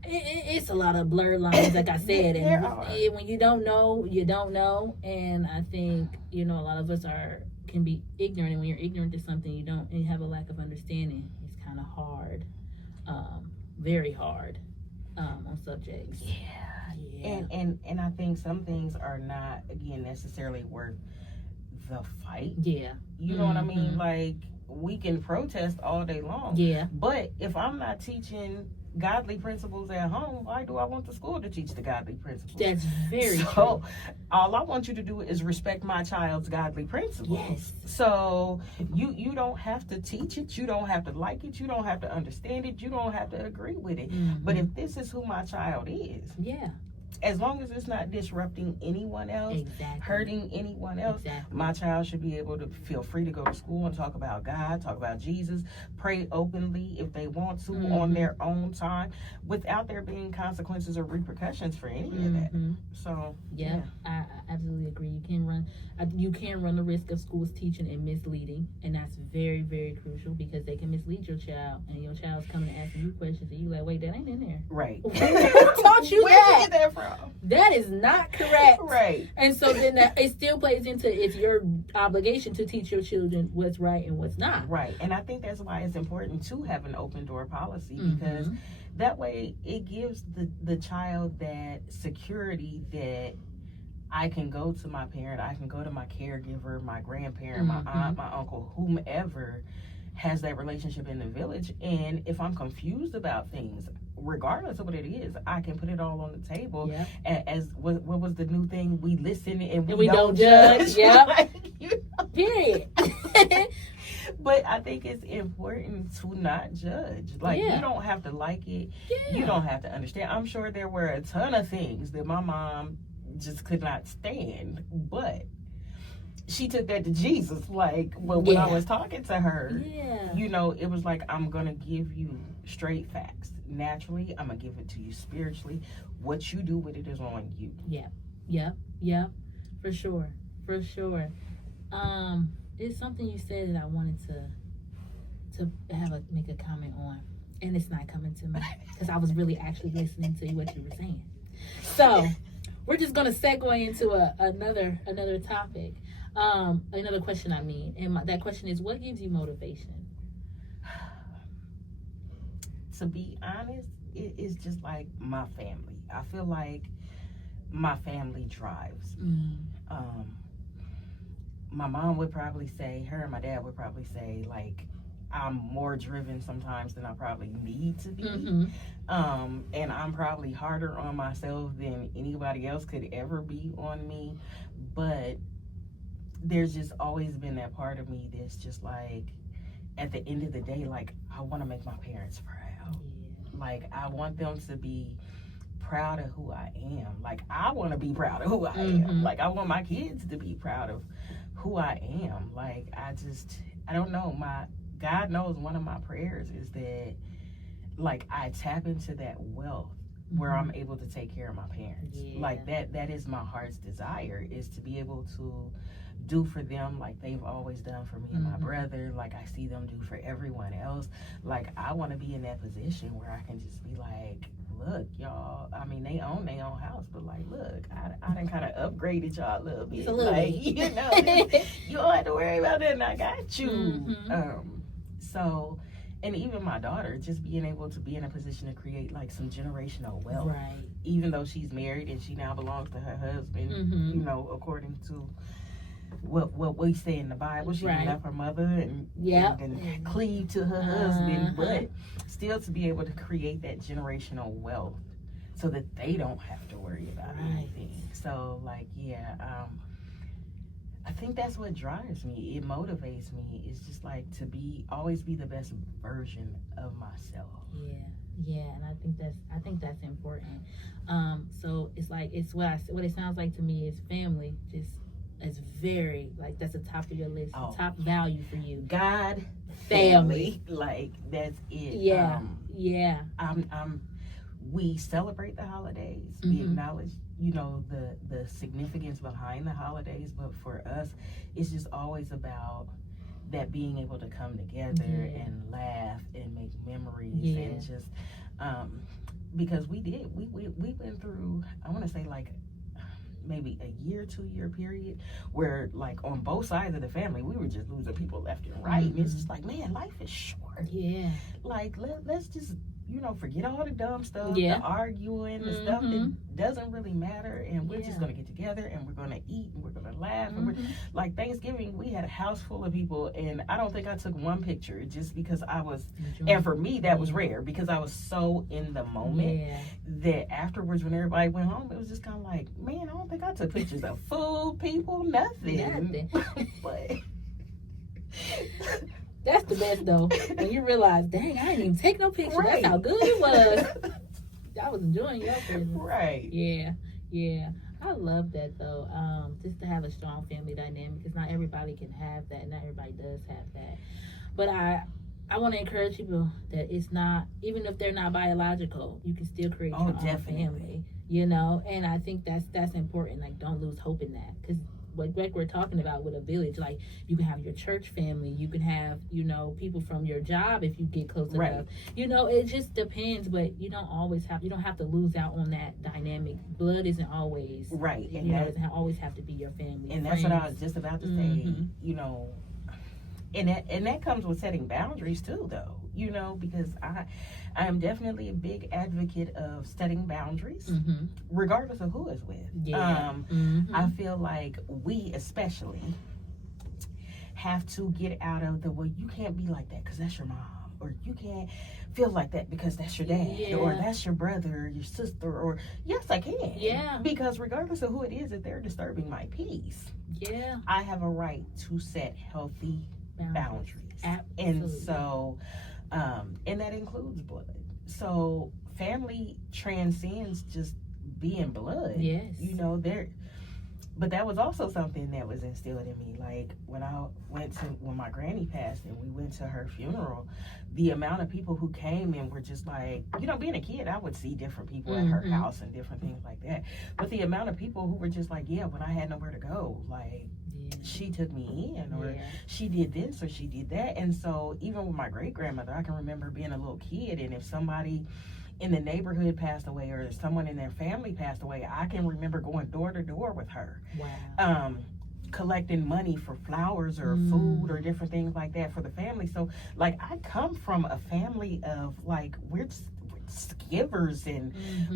it's a lot of blurred lines, like I said. And when you don't know, you don't know. And I think, you know, a lot of us can be ignorant. And when you're ignorant to something, and you have a lack of understanding, it's kind of hard, very hard. On subjects. And I think some things are not, again, necessarily worth the fight. You know what I mean? Like, we can protest all day long. But if I'm not teaching godly principles at home, why do I want the school to teach the godly principles? That's very true. All I want you to do is respect my child's godly principles. Yes. So you don't have to teach it, you don't have to like it, you don't have to understand it, you don't have to agree with it. But if this is who my child is, as long as it's not disrupting anyone else, hurting anyone else, my child should be able to feel free to go to school and talk about God, talk about Jesus, pray openly if they want to on their own time, without there being consequences or repercussions for any of that. So yeah, I absolutely agree. You can run the risk of schools teaching and misleading, and that's very, very crucial, because they can mislead your child, and your child's coming and asking you questions, and you like, wait, that ain't in there. Right. Who taught you Where that? did you get that from? That is not correct. Right. And so then it still plays into, it's your obligation to teach your children what's right and what's not. Right. And I think that's why it's important to have an open door policy, because that way it gives the child that security that I can go to my parent, I can go to my caregiver, my grandparent, my aunt, my uncle, whomever has that relationship in the village. And if I'm confused about things, regardless of what it is, I can put it all on the table. As what was the new thing? We listen and we don't judge. Yeah. Like, you know? Period. But I think it's important to not judge. Like, you don't have to like it. You don't have to understand. I'm sure there were a ton of things that my mom just could not stand, but she took that to Jesus. Like, when I was talking to her, you know, it was like, I'm gonna give you straight facts. Naturally, I'm gonna give it to you spiritually. What you do with it is on you. Yeah, for sure. It's something you said that I wanted to make a comment on, and it's not coming to me because I was really actually listening to what you were saying. So we're just gonna segue into another topic, another question. I mean, and that question is, what gives you motivation? To be honest, it is just like my family. I feel like my family drives me. My mom would probably say, her and my dad would probably say, like, I'm more driven sometimes than I probably need to be. And I'm probably harder on myself than anybody else could ever be on me. But there's just always been that part of me that's just like, at the end of the day, like, I want to make my parents proud. Like, I want them to be proud of who I am. Like, I want to be proud of who I am. Like, I want my kids to be proud of who I am. Like, I don't know. God knows one of my prayers is that, like, I tap into that wealth where I'm able to take care of my parents. Like, that is my heart's desire, is to be able to do for them like they've always done for me and my brother, like I see them do for everyone else. Like, I want to be in that position where I can just be like, look, y'all, I mean, they own their own house, but like, look, I done kind of upgraded y'all a little bit. Like, you know, you don't have to worry about that, and I got you. So, and even my daughter, just being able to be in a position to create like some generational wealth. Even though she's married and she now belongs to her husband, you know, according to what we say in the Bible, she left her mother and cleave to her husband, but still to be able to create that generational wealth so that they don't have to worry about anything. So, like, I think that's what drives me. It motivates me. It's just like to always be the best version of myself. And I think that's important. So it's like, it's what it sounds like to me is family. Just, it's very, like, that's the top of your list, top value for you. God, family, like, that's it. We celebrate the holidays. We acknowledge, you know, the significance behind the holidays, but for us, it's just always about that being able to come together and laugh and make memories and just because we went through, I want to say, like, maybe a year, 2 year period where, like, on both sides of the family, we were just losing people left and right. And it's just like, man, life is short. Like, let's just, you know, forget all the dumb stuff, the arguing, the stuff that doesn't really matter, and we're just gonna get together and we're gonna eat and we're gonna laugh. And we're, like, Thanksgiving, we had a house full of people, and I don't think I took one picture just because I was, and for me that was rare because I was so in the moment that afterwards when everybody went home, it was just kind of like, man, I don't think I took pictures of food, people, nothing. But that's the best, though, when you realize, dang, I didn't even take no picture. That's how good it was. I was enjoying your Christmas. Yeah, I love that though. Just to have a strong family dynamic, because not everybody can have that. Not everybody does have that. But I want to encourage people that it's not, even if they're not biological, you can still create your own family. You know, and I think that's important. Like, don't lose hope in that, because like we're talking about with a village, like you can have your church family, you can have, you know, people from your job if you get close enough. You know, it just depends, but you don't have to lose out on that dynamic. Blood isn't always right, and you know, it doesn't always have to be your family. And that's what I was just about to say. You know, and that comes with setting boundaries too, though. You know, because I am definitely a big advocate of setting boundaries, regardless of who it's with. I feel like we especially have to get out of the, well, you can't be like that because that's your mom, or you can't feel like that because that's your dad, or that's your brother, your sister, or yes, I can. Because regardless of who it is, if they're disturbing my peace, I have a right to set healthy boundaries. Absolutely. And so, and that includes blood. So family transcends just being blood. You know, but that was also something that was instilled in me. Like when my granny passed and we went to her funeral, the amount of people who came and were just like, you know, being a kid, I would see different people at her house and different things like that. But the amount of people who were just like, when I had nowhere to go, like, she took me in, or she did this, or she did that. And so even with my great-grandmother, I can remember being a little kid, and if somebody in the neighborhood passed away, or someone in their family passed away, I can remember going door to door with her. Collecting money for flowers or food or different things like that for the family. So like, I come from a family of like, we're just givers, and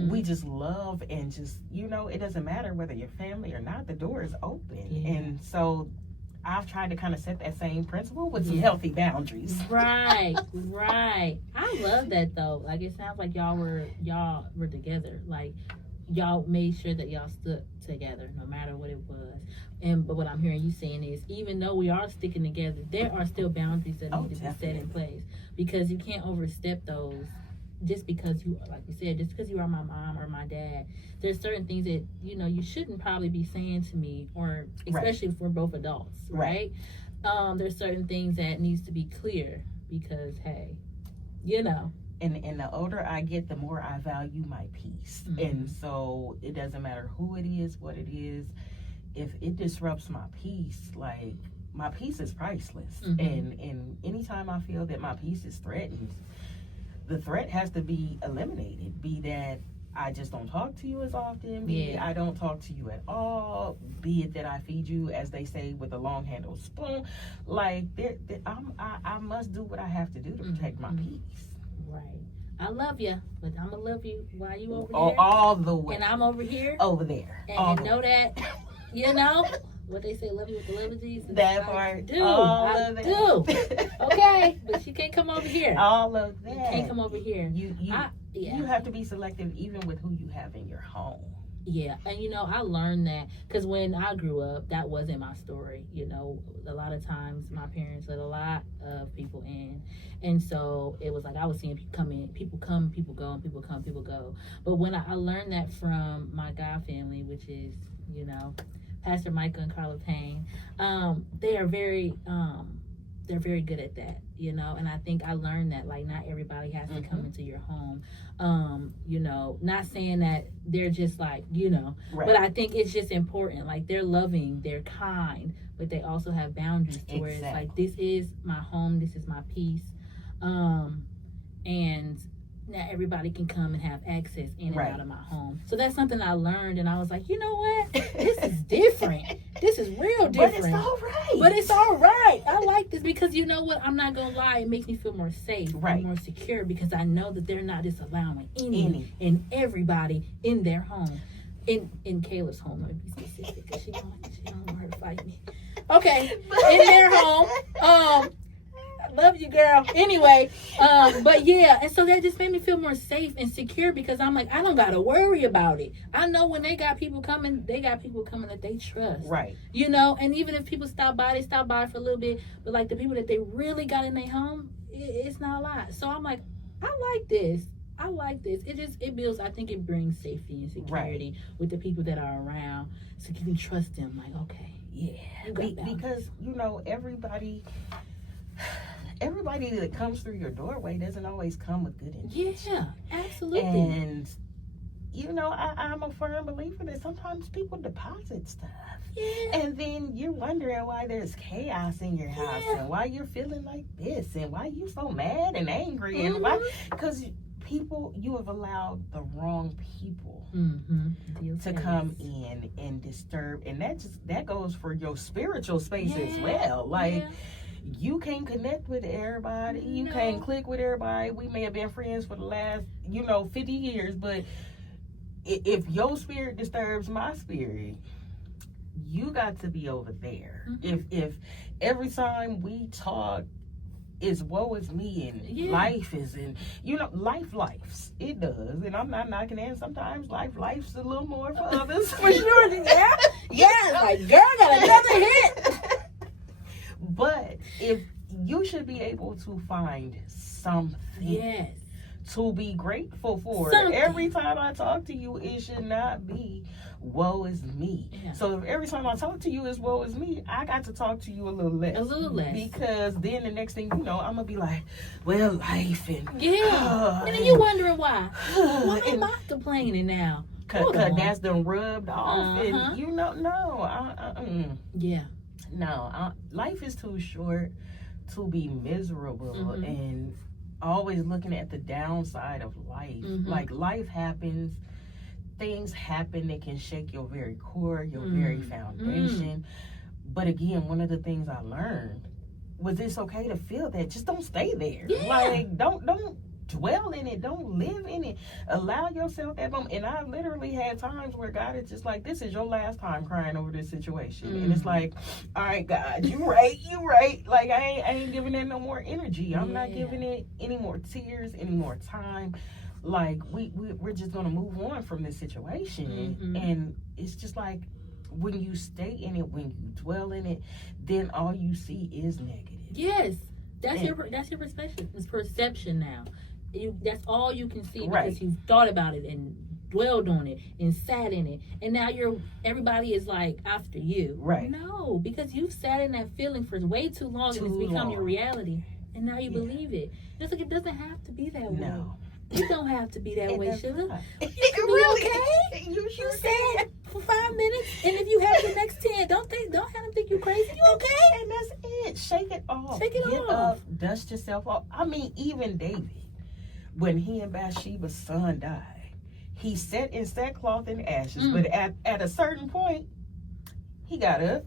we just love, and just, you know, it doesn't matter whether you're family or not, the door is open. And so I've tried to kind of set that same principle with some healthy boundaries. Right. I love that though. Like, it sounds like y'all were together. Like, y'all made sure that y'all stood together no matter what it was. But what I'm hearing you saying is, even though we are sticking together, there are still boundaries that need to be set in place, because you can't overstep those. Just because you, like you said, just because you are my mom or my dad, there's certain things that, you know, you shouldn't probably be saying to me, or especially if we're both adults, right? There's certain things that needs to be clear, because, hey, you know. And the older I get, the more I value my peace. And so it doesn't matter who it is, what it is. If it disrupts my peace, like, my peace is priceless. And anytime I feel that my peace is threatened, the threat has to be eliminated. Be that I just don't talk to you as often, be I don't talk to you at all, be it that I feed you, as they say, with a long-handled spoon. Like, I must do what I have to do to protect my peace. Right. I love you, but I'm going to love you while you over here. All the way. And I'm over here. Over there. And know that, you know, what they say, love you with the love of Jesus. That part. I do. Okay, but she can't come over here. All of that. You can't come over here. You have to be selective even with who you have in your home. Yeah, and you know, I learned that because when I grew up, that wasn't my story. You know, a lot of times my parents let a lot of people in, and so it was like I was seeing people come in, people come, people go, and people come, people go. But when I learned that from my God family, which is, you know, Pastor Micah and Carla Payne, they are very they're very good at that, you know. And I think I learned that, like, not everybody has to come into your home. You know, not saying that they're just like, you know, but I think it's just important. Like, they're loving, they're kind, but they also have boundaries to where it's like, this is my home, this is my peace, and not everybody can come and have access in and out of my home. So that's something I learned, and I was like, you know what? This is different. This is real different. But it's all right. I like this because, you know what? I'm not going to lie. It makes me feel more safe and more secure, because I know that they're not just allowing any and everybody in their home. In Kayla's home, to be specific, because she don't want her to fight me. Okay. In their home. Love you, girl. Anyway, but yeah, and so that just made me feel more safe and secure, because I'm like, I don't gotta worry about it. I know when they got people coming that they trust. Right. You know, and even if people stop by, they stop by for a little bit, but like the people that they really got in their home, it's not a lot. So I'm like, I like this. I like this. It builds, I think it brings safety and security with the people that are around, so you can trust them. Like, okay, because everybody that comes through your doorway doesn't always come with good intentions. Yeah, absolutely. And I'm a firm believer that sometimes people deposit stuff. Yeah. And then you're wondering why there's chaos in your house and why you're feeling like this and why you're so mad and angry and why, because you have allowed the wrong people to come in and disturb, and that goes for your spiritual space as well. Like, you can't connect with everybody. You can't click with everybody. We may have been friends for the last 50 years, but if your spirit disturbs my spirit, you got to be over there. If every time we talk is woe is me and life is, and lifes, it does, and I'm not knocking it. Sometimes life's a little more for others. For sure. Like, girl got another hit. But if you should be able to find something to be grateful for. Every time I talk to you, it should not be woe is me. So if every time I talk to you is woe is me, I got to talk to you a little less. Because then the next thing you know, I'm going to be like, well, life and... and then you wondering why. Why am I complaining now? Because that's done rubbed off. And life is too short to be miserable and always looking at the downside of life. Like, life happens, things happen that can shake your very core, your very foundation. But again, one of the things I learned was it's okay to feel that. Just don't stay there. Like, don't dwell in it. Don't live in it. Allow yourself that moment. And I've literally had times where God is just like, this is your last time crying over this situation. And it's like, all right, God, you right. Like, I ain't giving it no more energy. I'm not giving it any more tears, any more time. Like, we're just going to move on from this situation. And it's just like, when you stay in it, when you dwell in it, then all you see is negative. Yes. That's your perception. It's perception now. That's all you can see because you've thought about it and dwelled on it and sat in it, and now everybody is like after you. No, because you've sat in that feeling for way too long and it's become your reality, and now you believe it. It's like, it doesn't have to be that way. You don't have to be that way, sugar. You can be okay. You said for 5 minutes, and if you have the next 10, don't have them think you crazy. You okay? And that's it. Shake it off. Get off. Up, dust yourself off. I mean, even David, when he and Bathsheba's son died, he sat in sackcloth and ashes. But at a certain point, he got up,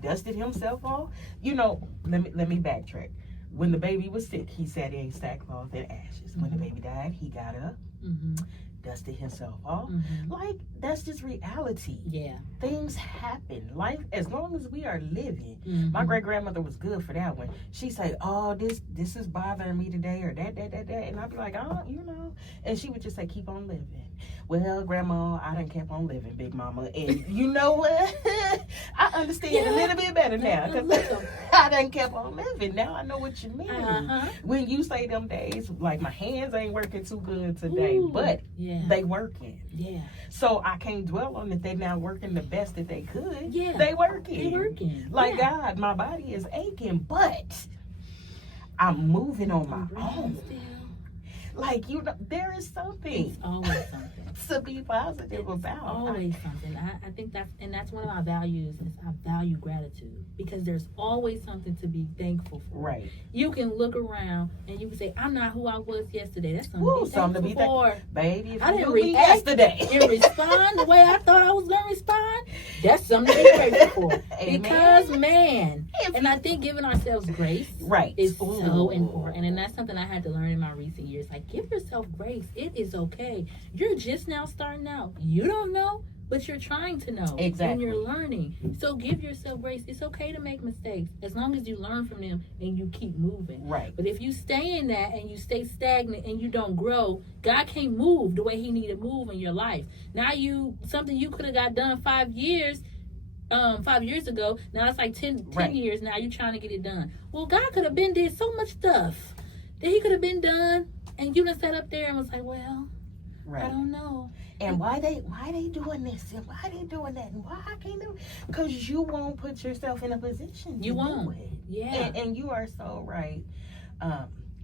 dusted himself off. Let me backtrack. When the baby was sick, he sat in sackcloth and ashes. When the baby died, he got up, dusted himself off. Like, that's just reality. Things happen. Life, as long as we are living. My great-grandmother was good for that one. She say, oh, this is bothering me today, or that. And I'd be like, oh, And she would just say, keep on living. Well, Grandma, I done kept on living, Big Mama. And you know what? I understand a little bit better now. Because I done kept on living. Now I know what you mean. When you say them days, like, my hands ain't working too good today, but they working. So I can't dwell on that they not working the best that they could. They working. Like, God, my body is aching, but I'm moving on my own. Like, there is something. It's always something to be positive about. Always something. I think that's one of my values. Is I value gratitude, because there's always something to be thankful for. You can look around and you can say, I'm not who I was yesterday. That's something to be thankful for. Baby, if I didn't react yesterday and respond the way I thought I was going to respond, that's something to be grateful for. Because, man, and I think giving ourselves grace is so important. And that's something I had to learn in my recent years. Like, give yourself grace. It is okay. You're just now starting out. You don't know, but you're trying to know. And you're learning. So give yourself grace. It's okay to make mistakes as long as you learn from them and you keep moving. But if you stay in that and you stay stagnant and you don't grow, God can't move the way he need to move in your life. Now something you could have got done 5 years 5 years ago, now it's like 10 years now, you're trying to get it done. Well, God could have been did so much stuff that he could have been done And you done sat up there and was like, well, Right. I don't know. And why they doing this and why they doing that and why I can't do it? Because you won't put yourself in a position to You won't. do it. Yeah. And you are so right.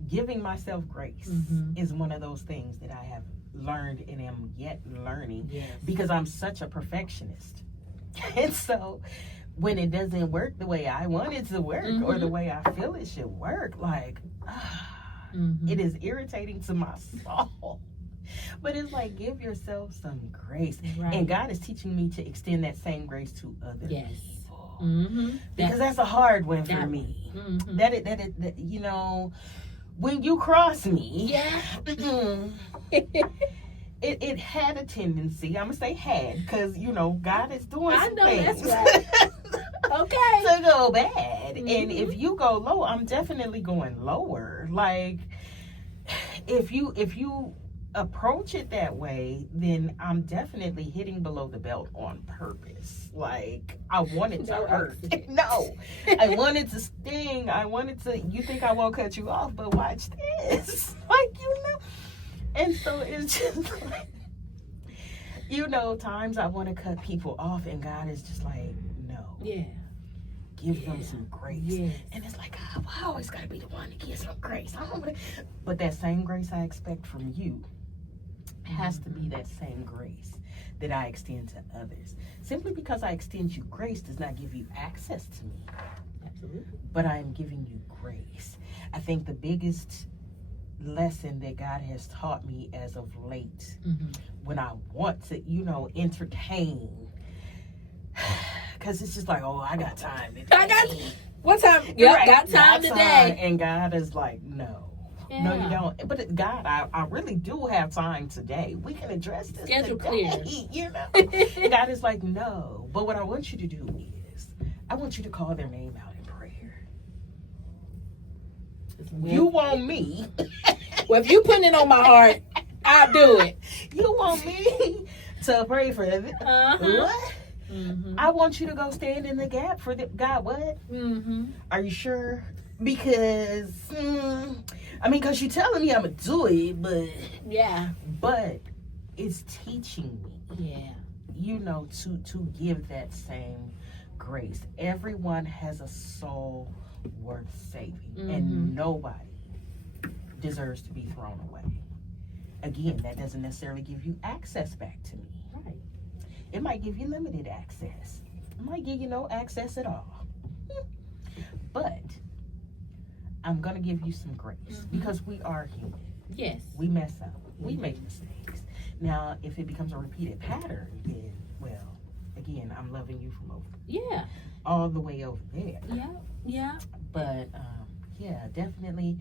Giving myself grace is one of those things that I have learned and am yet learning, Yes. because I'm such a perfectionist. And so when it doesn't work the way I want it to work or the way I feel it should work, like, it is irritating to my soul. But it's like, give yourself some grace. Right. And God is teaching me to extend that same grace to other Yes. people. Because that's a hard one for me. That, you know, when you cross me, it had a tendency, I'm going to say had, because, you know, God is doing some things. That's right. Okay. To go bad. And if you go low, I'm definitely going lower. Like, if you approach it that way, then I'm definitely hitting below the belt on purpose. Like, I want it to hurt. No, I want it to sting. I want it to, you think I won't cut you off, but watch this. Like, you know. And so it's just like, you know, times I want to cut people off and God is just like, no. Yeah. Give them some grace. Yes. And it's like, oh, I always got to be the one to give some grace. I don't wanna... But that same grace I expect from you has to be that same grace that I extend to others. Simply because I extend you grace does not give you access to me. Absolutely. But I am giving you grace. I think the biggest lesson that God has taught me as of late, when I want to, you know, entertain, because it's just like, oh, I got time today. What time? Right. Got time today. And God is like, no. Yeah. No, you don't. But God, I really do have time today. We can address this Schedule today. clear. You know? God is like, no. But what I want you to do is, I want you to call their name out in prayer. You want me. Well, if you putting it on my heart, I'll do it. You want me to pray for them. What? I want you to go stand in the gap for them. God, what? Are you sure? Because, because you're telling me I'm going to do it, but... Yeah. But it's teaching me. Yeah. You know, to give that same grace. Everyone has a soul worth saving. And nobody deserves to be thrown away. Again, that doesn't necessarily give you access back to me. Right. It might give you limited access. It might give you no access at all. But I'm going to give you some grace because we are human. Yes. We mess up. We make mistakes. Now, if it becomes a repeated pattern, then, well, again, I'm loving you from over all the way over there. Yeah. But, yeah, definitely.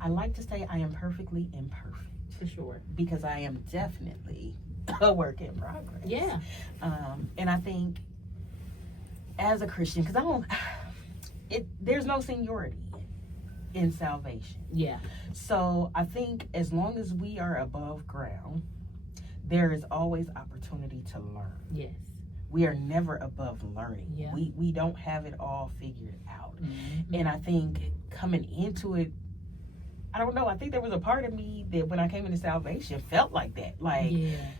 I like to say I am perfectly imperfect. For sure. Because I am definitely a work in progress. Yeah. And I think as a Christian, because there's no seniority in salvation. Yeah. So I think as long as we are above ground, there is always opportunity to learn. Yes. We are never above learning. Yeah. We don't have it all figured out. And I think coming into it, I don't know, I think there was a part of me that when I came into salvation felt like that. Like,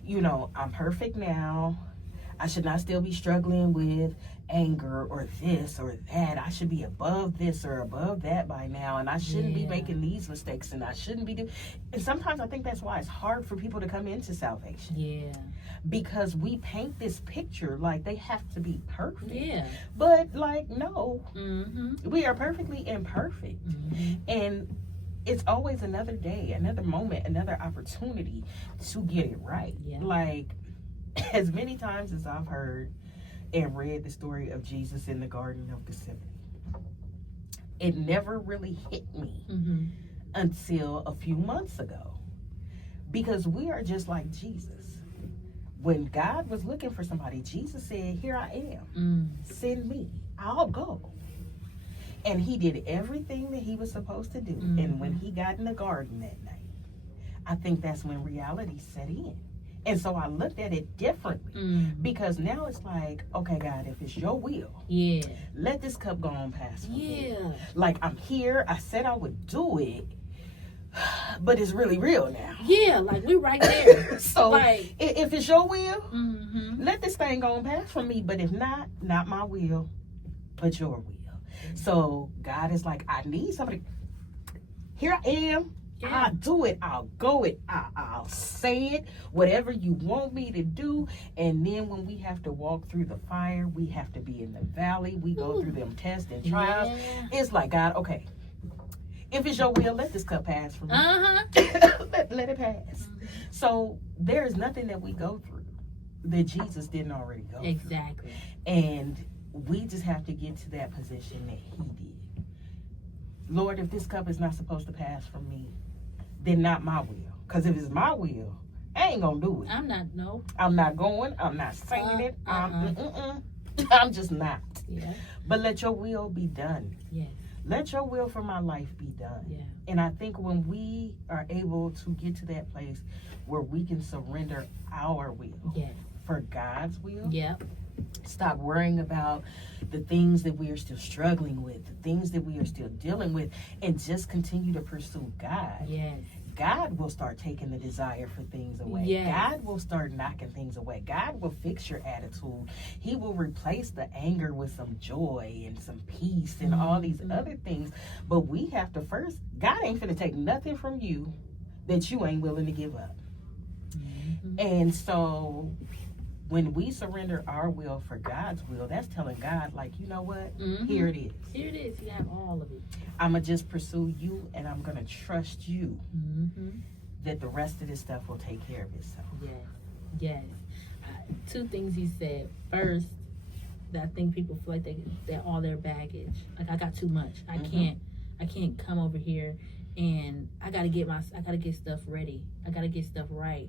you know, I'm perfect now. I should not still be struggling with anger or this or that. I should be above this or above that by now. And I shouldn't be making these mistakes and I shouldn't be doing. And sometimes I think that's why it's hard for people to come into salvation. Yeah. Because we paint this picture like they have to be perfect. Yeah. But like, no. We are perfectly imperfect. And it's always another day, another moment, another opportunity to get it right. Like, as many times as I've heard and read the story of Jesus in the Garden of Gethsemane, it never really hit me until a few months ago. Because we are just like Jesus. When God was looking for somebody, Jesus said, here I am. Send me. I'll go. And he did everything that he was supposed to do. And when he got in the garden that night, I think that's when reality set in. And so I looked at it differently. Because now it's like, okay, God, if it's your will, let this cup go on past me. Like, I'm here. I said I would do it. but it's really real now. Yeah, like we're right there. So like, if it's your will, mm-hmm. let this thing go and pass from me. But if not my will, but your will. So God is like, I need somebody. Here I am. Yeah. I'll do it. I'll go it. I'll say it. Whatever you want me to do. And then when we have to walk through the fire, we have to be in the valley. We go through them tests and trials. Yeah. It's like, God, okay. If it's your will, let this cup pass from me. let it pass. Mm-hmm. So there is nothing that we go through that Jesus didn't already go through. Exactly. And we just have to get to that position that he did. Lord, if this cup is not supposed to pass from me, then not my will. Because if it's my will, I ain't gonna do it. I'm not going. I'm not saying it. I'm just not. Yeah. But let your will be done. Yes. Let your will for my life be done. Yeah. And I think when we are able to get to that place where we can surrender our will for God's will. Yeah. Stop worrying about the things that we are still struggling with, the things that we are still dealing with, and just continue to pursue God. Yes. God will start taking the desire for things away. Yes. God will start knocking things away. God will fix your attitude. He will replace the anger with some joy and some peace and all these other things. But we have to first, God ain't finna take nothing from you that you ain't willing to give up. Mm-hmm. And so when we surrender our will for God's will, that's telling God, like, you know what? Mm-hmm. Here it is. Here it is. You have all of it. I'm going to just pursue you, and I'm going to trust you that the rest of this stuff will take care of itself. Yes. Two things he said. First, that I think people feel like they're all their baggage. Like, I got too much. I can't come over here and I gotta get stuff ready. I gotta get stuff right.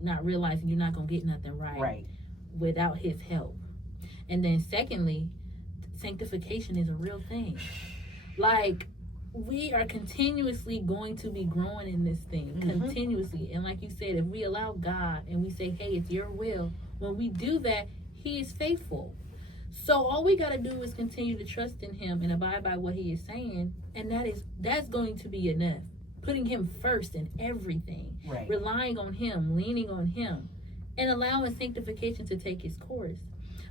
Not realizing you're not gonna get nothing right without his help. And then secondly, sanctification is a real thing. Like, we are continuously going to be growing in this thing, continuously. And like you said, if we allow God and we say, hey, it's your will, when we do that, he is faithful. So all we got to do is continue to trust in him and abide by what he is saying. And that's going to be enough. Putting him first in everything, relying on him, leaning on him, and allowing sanctification to take its course.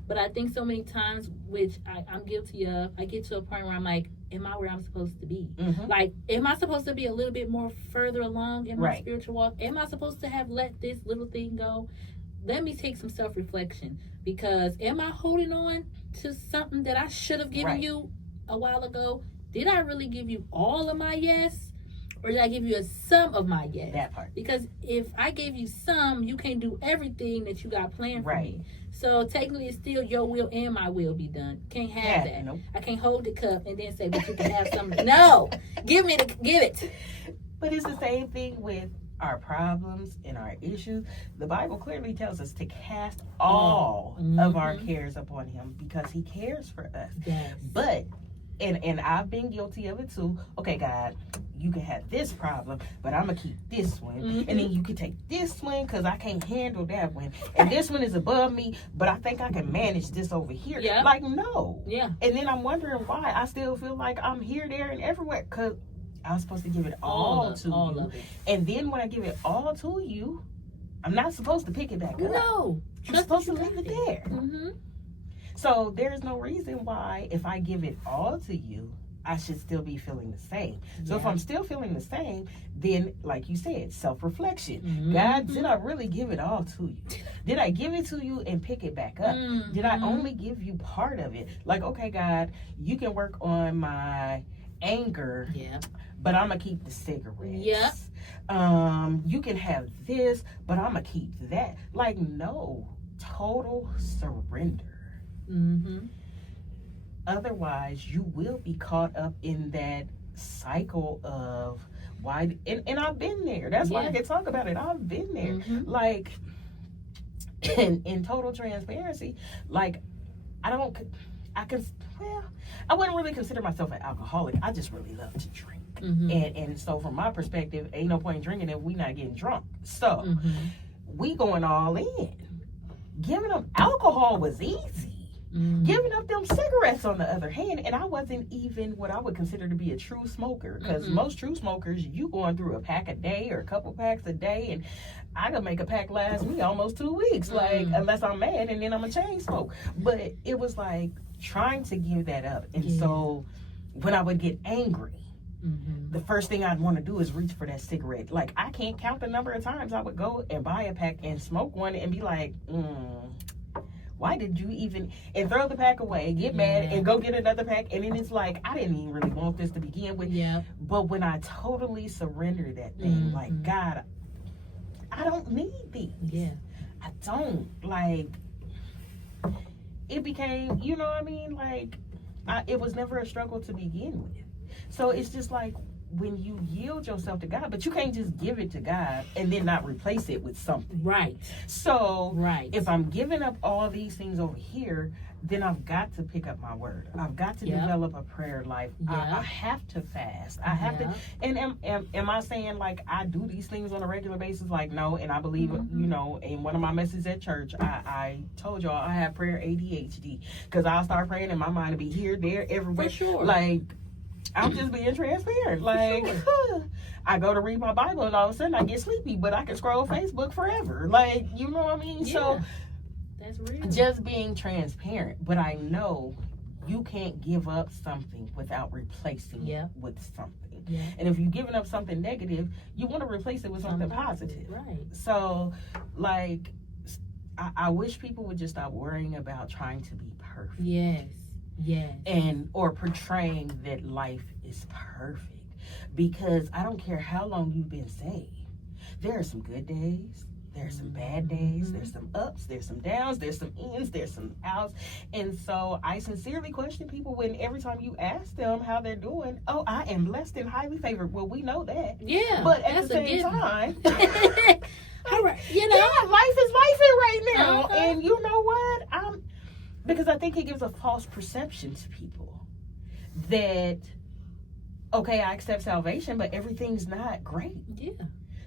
But I think so many times, which I'm guilty of, I get to a point where I'm like, am I where I'm supposed to be? Like, am I supposed to be a little bit more further along in my spiritual walk? Am I supposed to have let this little thing go? Let me take some self-reflection, because am I holding on to something that I should have given you a while ago? Did I really give you all of my yes? Or did I give you some of my yes? That part. Because if I gave you some, you can't do everything that you got planned for me. So technically, it's still your will and my will be done. Can't have that. Nope. I can't hold the cup and then say, but you can have something. No, give it. But it's the same thing with our problems and our issues. The Bible clearly tells us to cast all of our cares upon him, because he cares for us. Yes. But and I've been guilty of it too. Okay, God, you can have this problem, but I'm gonna keep this one, and then you can take this one because I can't handle that one, and this one is above me, but I think I can manage this over here. Like, no. And then I'm wondering why I still feel like I'm here, there, and everywhere, because I'm supposed to give it all to you. And then when I give it all to you, I'm not supposed to pick it back up. No. I'm supposed to leave it there. So there's no reason why, if I give it all to you, I should still be feeling the same. So if I'm still feeling the same, then, like you said, self-reflection. God, did I really give it all to you? Did I give it to you and pick it back up? Did I only give you part of it? Like, okay, God, you can work on my anger, but I'm going to keep the cigarettes. You can have this, but I'm going to keep that. Like, no. Total surrender. Otherwise, you will be caught up in that cycle of why, and I've been there. That's why I can talk about it. I've been there. Like, in total transparency, like, I wouldn't really consider myself an alcoholic. I just really love to drink. And so from my perspective, ain't no point in drinking if we not getting drunk. So we going all in. Giving them alcohol was easy. Giving up them cigarettes on the other hand, and I wasn't even what I would consider to be a true smoker, because most true smokers, you going through a pack a day or a couple packs a day, and I can make a pack last me almost 2 weeks, like, unless I'm mad, and then I'm a chain smoke. But it was like trying to give that up, and so when I would get angry, the first thing I'd want to do is reach for that cigarette. Like, I can't count the number of times I would go and buy a pack and smoke one and be like, why did you even, and throw the pack away, get mad, and go get another pack, and then it's like, I didn't even really want this to begin with. But when I totally surrendered that thing, like, God, I don't need these. I don't. Like, it became, you know what I mean? Like, it was never a struggle to begin with. So it's just like, when you yield yourself to God, but you can't just give it to God and then not replace it with something. Right. So if I'm giving up all these things over here, then I've got to pick up my word. I've got to develop a prayer life. I have to fast. I have to. And am I saying, like, I do these things on a regular basis? Like, no. And I believe, you know, in one of my messages at church, I told y'all I have prayer ADHD, because I'll start praying and my mind will be here, there, everywhere. For sure. Like, I'm just being transparent. Like, I go to read my Bible and all of a sudden I get sleepy, but I can scroll Facebook forever. Like, you know what I mean? So that's real. Just being transparent. But I know you can't give up something without replacing it with something. And if you're giving up something negative, you want to replace it with something positive. Right. So, like, I wish people would just stop worrying about trying to be perfect. Yes. And or portraying that life is perfect, because I don't care how long you've been saved, there are some good days, there's some bad days, there's some ups, there's some downs, there's some ins, there's some outs. And so I sincerely question people when every time you ask them how they're doing, oh, I am blessed and highly favored. Well, we know that, but at the same time all right, you know, life is life right now. And you know what, because I think it gives a false perception to people that, okay, I accept salvation, but everything's not great.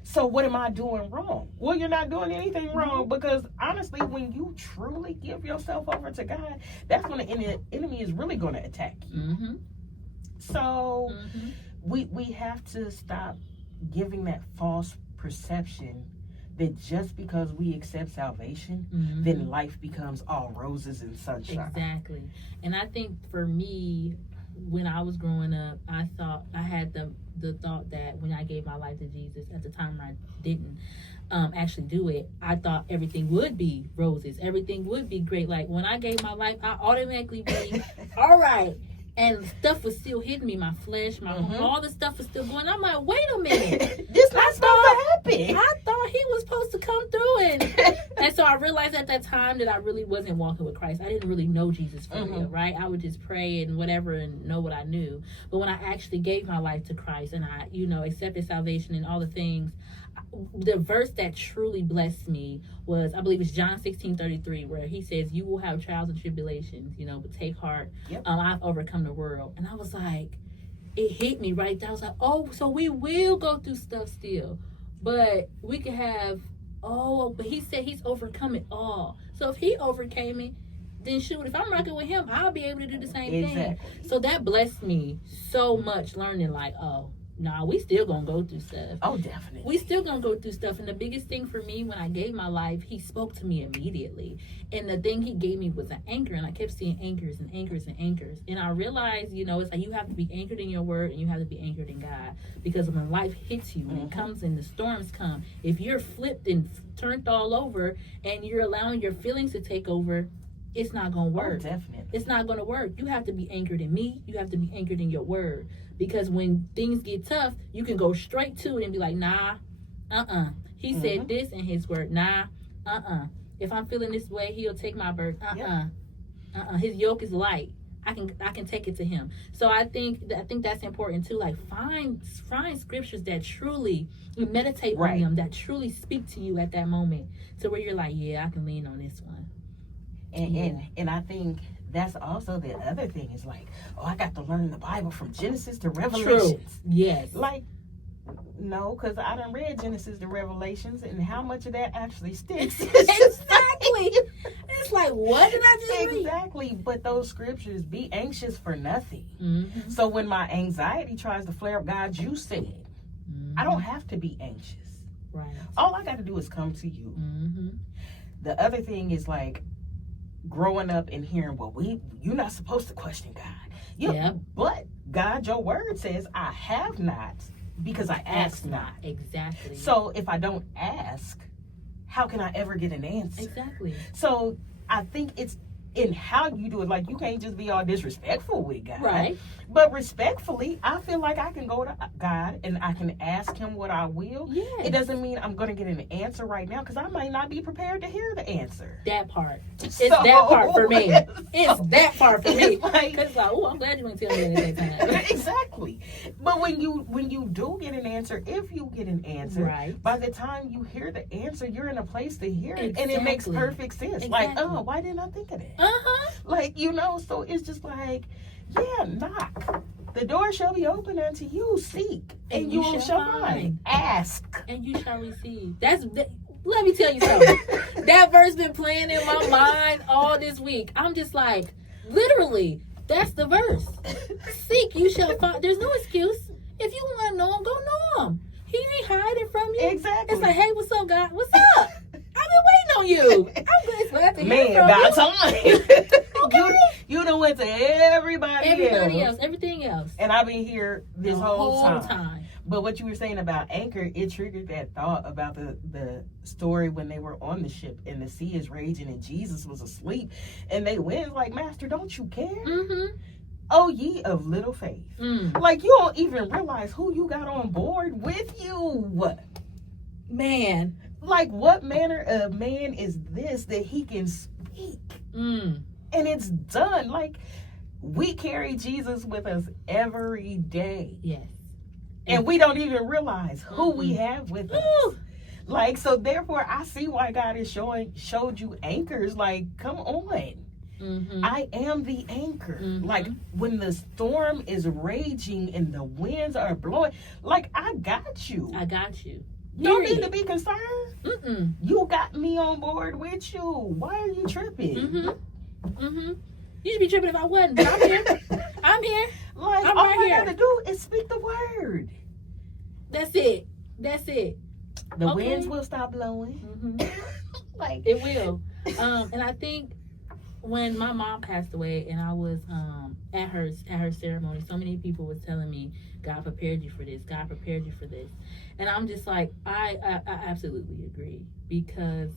So what am I doing wrong? Well, you're not doing anything wrong, because honestly, when you truly give yourself over to God, that's when the enemy is really going to attack you. So we have to stop giving that false perception that just because we accept salvation, then life becomes all roses and sunshine. Exactly. And I think for me, when I was growing up, I had the thought that when I gave my life to Jesus, at the time I didn't actually do it, I thought everything would be roses. Everything would be great. Like, when I gave my life, I automatically be, all right. And stuff was still hitting me, my flesh, all the stuff was still going. I'm like, wait a minute. This not supposed to happen. I thought he was supposed to come through. And so I realized at that time that I really wasn't walking with Christ. I didn't really know Jesus for real, right? I would just pray and whatever and know what I knew. But when I actually gave my life to Christ and I, accepted salvation and all the things, the verse that truly blessed me was, I believe it's John 16:33, where he says, you will have trials and tribulations, but take heart. I've overcome the world. And I was like, it hit me right there. I was like, oh, so we will go through stuff still, but we can have, but he said he's overcome it all. So if he overcame it, then shoot, if I'm rocking with him, I'll be able to do the same thing. So that blessed me so much, learning like, we still gonna go through stuff. Oh, definitely. We still gonna go through stuff. And the biggest thing for me, when I gave my life, he spoke to me immediately. And the thing he gave me was an anchor. And I kept seeing anchors and anchors and anchors. And I realized, it's like you have to be anchored in your word and you have to be anchored in God. Because when life hits you, when it comes and the storms come, if you're flipped and turned all over and you're allowing your feelings to take over, it's not gonna work. Oh, definitely. It's not gonna work. You have to be anchored in me. You have to be anchored in your word. Because when things get tough, you can go straight to it and be like, nah, He said this in his word, nah, If I'm feeling this way, he'll take my burden. His yoke is light. I can take it to him. So I think that's important too. Like, find scriptures that truly, you meditate on them, that truly speak to you at that moment, to where you're like, yeah, I can lean on this one. And I think that's also the other thing, is like, I got to learn the Bible from Genesis to Revelations. True. Yes. Like, no, because I done read Genesis to Revelations, and how much of that actually sticks? Exactly. It's like, what? What did I just read? Exactly. But those scriptures, be anxious for nothing. Mm-hmm. So when my anxiety tries to flare up, God, you said, I don't have to be anxious. Right. All I got to do is come to you. Mm-hmm. The other thing is like growing up and hearing, well, you're not supposed to question God. Yeah. But God, your word says, I have not because I ask not. Exactly. So if I don't ask, how can I ever get an answer? Exactly. So I think it's in how you do it. Like, you can't just be all disrespectful with God. Right. But respectfully, I feel like I can go to God and I can ask him what I will. Yes. It doesn't mean I'm going to get an answer right now because I might not be prepared to hear the answer. That part. It's that part for me. It's that part for me. Because oh, I'm glad you didn't tell me that at that time. Exactly. But when you do get an answer, if you get an answer, right, by the time you hear the answer, you're in a place to hear it. Exactly. And it makes perfect sense. Exactly. Like, oh, why didn't I think of that? Uh-huh. Like, so it's just like, yeah, knock. The door shall be open unto you. Seek, and you shall find. Ask, and you shall receive. Let me tell you something. That verse been playing in my mind all this week. I'm just like, literally, that's the verse. Seek, you shall find. There's no excuse. If you want to know him, go know him. He ain't hiding from you. Exactly. It's like, hey, what's up, God? What's up? I've been waiting on you. I'm glad to hear from about you. time. Okay. You done went to everybody else. Everything else. And I've been here this the whole time. time. But what you were saying about anchor, it triggered that thought about the story when they were on the ship and the sea is raging and Jesus was asleep. And they went like, Master, don't you care? Mm-hmm. Oh, ye of little faith. Like, you don't even realize who you got on board with you. Man. Like, what manner of man is this that he can speak? And it's done. Like, we carry Jesus with us every day. Yes. And we don't even realize who we have with us. Like, so therefore, I see why God is showed you anchors. Like, come on. I am the anchor. Like, when the storm is raging and the winds are blowing, like, I got you. I got you. You don't need to be concerned. You got me on board with you. Why are you tripping? You should be tripping if I wasn't, but I'm here. I'm here. Like, I'm all right I here. gotta do is speak the word. That's it. That's it. The winds will stop blowing. Like, it will. And I think when my mom passed away and I was at her ceremony, so many people was telling me, God prepared you for this. God prepared you for this. And I'm just like, I absolutely agree, because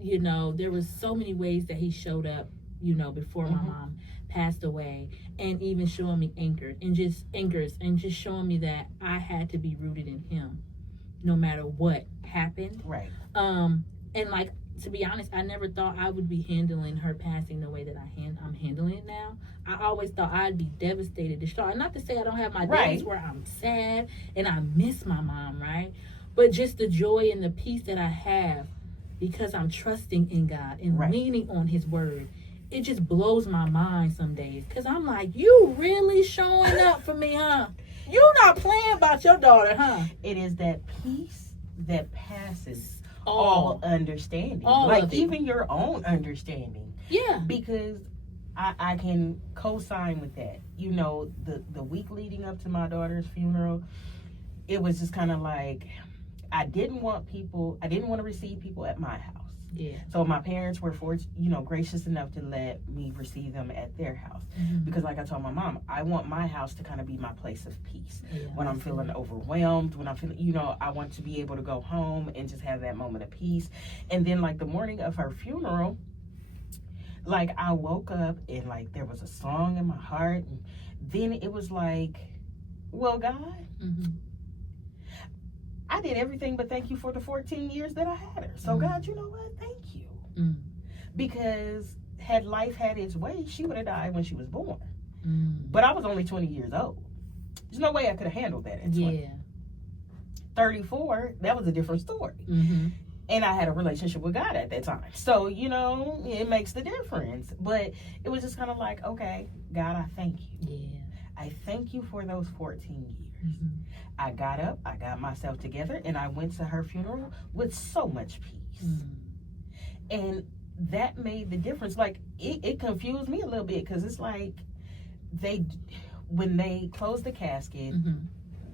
there was so many ways that he showed up, before my mom passed away, and even showing me anchors and just showing me that I had to be rooted in him no matter what happened. Right. And like, to be honest, I never thought I would be handling her passing the way that I'm handling it now. I always thought I'd be devastated, distraught. And not to say I don't have my days where I'm sad and I miss my mom, right? But just the joy and the peace that I have because I'm trusting in God and leaning on his word. It just blows my mind some days, because I'm like, you really showing up for me, huh? You not playing about your daughter, huh? It is that peace that passes all understanding. All like, even your own understanding. Yeah. Because I can co-sign with that. The week leading up to my daughter's funeral, it was just kind of like, I didn't want to receive people at my house. Yeah. So my parents were gracious enough to let me receive them at their house. Because like I told my mom, I want my house to kind of be my place of peace. When I'm feeling overwhelmed, when I'm feeling, I want to be able to go home and just have that moment of peace. And then like the morning of her funeral, like I woke up and like there was a song in my heart. And then it was like, well, God, I did everything but thank you for the 14 years that I had her. So God, you know what? Thank you. Because had life had its way, she would have died when she was born. But I was only 20 years old. There's no way I could have handled that at 20. Yeah. 34, that was a different story. And I had a relationship with God at that time. So, it makes the difference. But it was just kind of like, okay, God, I thank you. Yeah. I thank you for those 14 years. I got up, I got myself together, and I went to her funeral with so much peace. And that made the difference. Like, it confused me a little bit, because it's like when they closed the casket,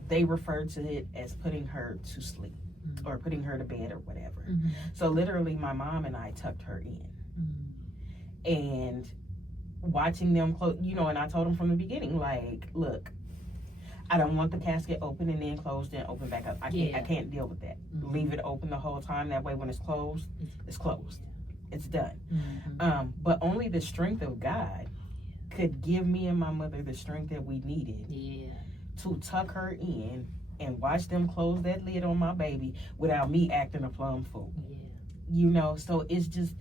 they referred to it as putting her to sleep or putting her to bed or whatever. So literally my mom and I tucked her in. And watching them close, you know, and I told them from the beginning, like, look, I don't want the casket open and then closed and open back up. I can't deal with that. Leave it open the whole time. That way when it's closed, it's closed. It's done. But only the strength of God could give me and my mother the strength that we needed to tuck her in and watch them close that lid on my baby without me acting a plum fool. You know, so it's just,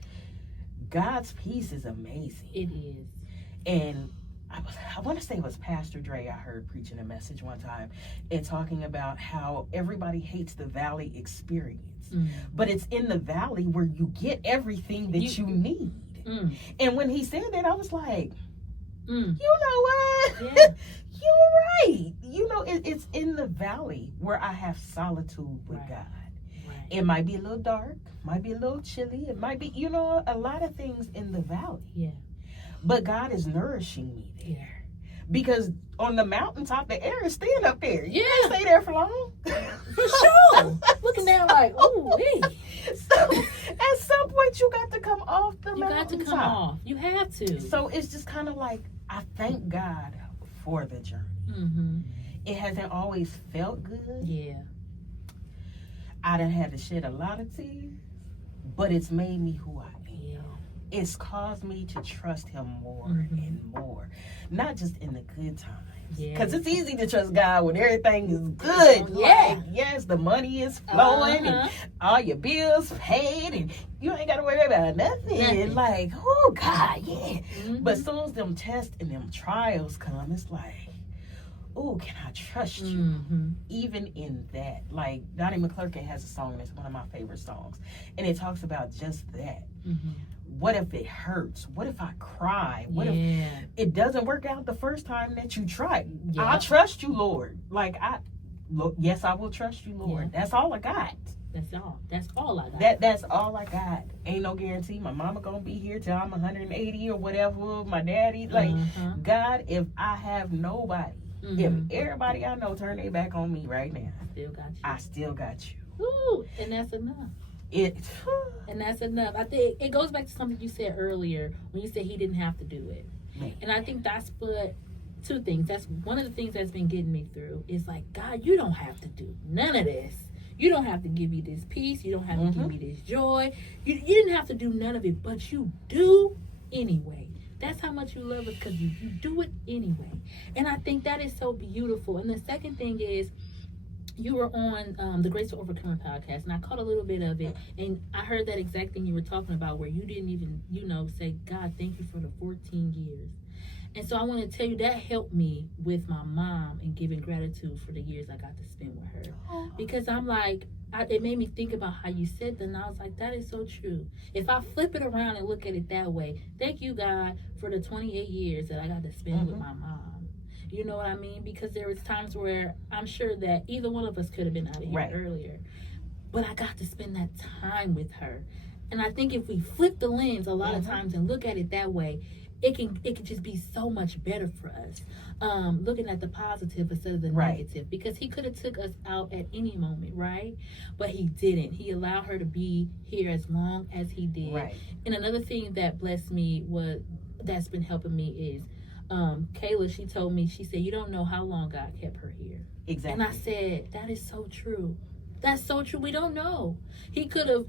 God's peace is amazing. It is. And I want to say it was Pastor Dre I heard preaching a message one time and talking about how everybody hates the valley experience. But it's in the valley where you get everything that you need. And when he said that, I was like, you know what? You're right. You know, it's in the valley where I have solitude with God. It might be a little dark, might be a little chilly, it might be, you know, a lot of things in the valley. But God is nourishing me there. Because on the mountaintop, the air is thin up there. You can't stay there for long. For sure. Looking down like, ooh, hey. So at some point, you got to come off the mountaintop. You got to come off. You have to. So it's just kind of like, I thank God for the journey. It hasn't always felt good. I done had to shed a lot of tears, but it's made me who I am. It's caused me to trust him more and more. Not just in the good times. Because it's easy to trust God when everything is good. Like, yes, the money is flowing and all your bills paid and you ain't got to worry about nothing. Like, oh, God, But as soon as them tests and them trials come, it's like, oh, can I trust you? Even in that. Like, Donnie McClurkin has a song that's one of my favorite songs. And it talks about just that. What if it hurts? What if I cry? What if it doesn't work out the first time that you try? I trust you, Lord. Like, yes, I will trust you, Lord. That's all I got. That's all I got. That's all I got. Ain't no guarantee my mama gonna be here till I'm 180 or whatever. My daddy, like, God, if I have nobody, if everybody I know turn their back on me right now, I still got you. Ooh, and that's enough. And that's enough. I think it goes back to something you said earlier when you said he didn't have to do it. And I think that's what, two things. That's one of the things that's been getting me through is like, God, you don't have to do none of this. You don't have to give me this peace. You don't have to give me this joy. You didn't have to do none of it, but you do anyway. That's how much you love us, because you do it anyway. And I think that is so beautiful. And the second thing is, you were on the Graceful Overcomer podcast, and I caught a little bit of it, and I heard that exact thing you were talking about, where you didn't even, say, God, thank you for the 14 years. And so I want to tell you that helped me with my mom and giving gratitude for the years I got to spend with her. Because I'm like, it made me think about how you said that, and I was like, that is so true. If I flip it around and look at it that way, thank you, God, for the 28 years that I got to spend with my mom. You know what I mean? Because there was times where I'm sure that either one of us could have been out of here earlier. But I got to spend that time with her. And I think if we flip the lens a lot of times and look at it that way, it can just be so much better for us. Looking at the positive instead of the negative. Because he could have took us out at any moment, right? But he didn't. He allowed her to be here as long as he did. And another thing that blessed me that's been helping me is, Kayla, she told me, she said, you don't know how long God kept her here. Exactly. And I said, that is so true. That's so true. We don't know. He could have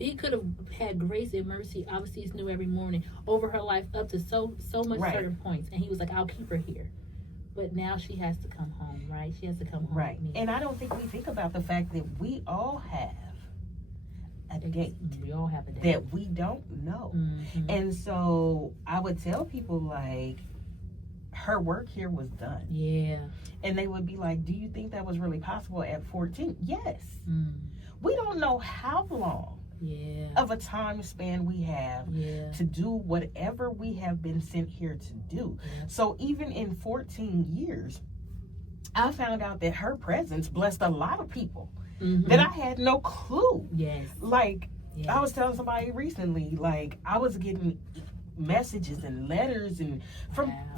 had grace and mercy. Obviously, it's new every morning over her life up to so much certain points. And he was like, I'll keep her here. But now she has to come home, right? She has to come home with me. And I don't think we think about the fact that we all have a date. We all have a date. That we don't know. And so I would tell people, like, her work here was done. And they would be like, do you think that was really possible at 14? Yes. We don't know how long of a time span we have to do whatever we have been sent here to do. So even in 14 years, I found out that her presence blessed a lot of people that I had no clue. Like, Yeah. I was telling somebody recently, like, I was getting messages and letters and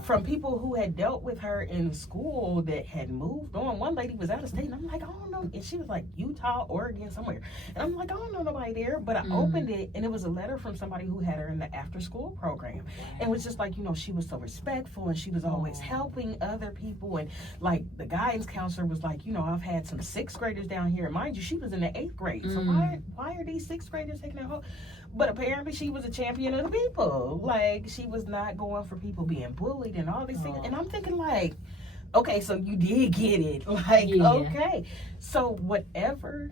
from people who had dealt with her in school that had moved on. One lady was out of state, and I'm like, I don't know, and she was like Utah, Oregon, somewhere, and I'm like, I don't know nobody there, but I opened it, and it was a letter from somebody who had her in the after school program, and it was just like, you know, she was so respectful, and she was always helping other people, and like the guidance counselor was like, you know, I've had some 6th graders down here, and mind you, she was in the 8th grade, so why are these 6th graders taking her home? But apparently she was a champion of the people. Like, she was not going for people being bullied and all these things. And I'm thinking, like, okay, so you did get it. Like, okay. So whatever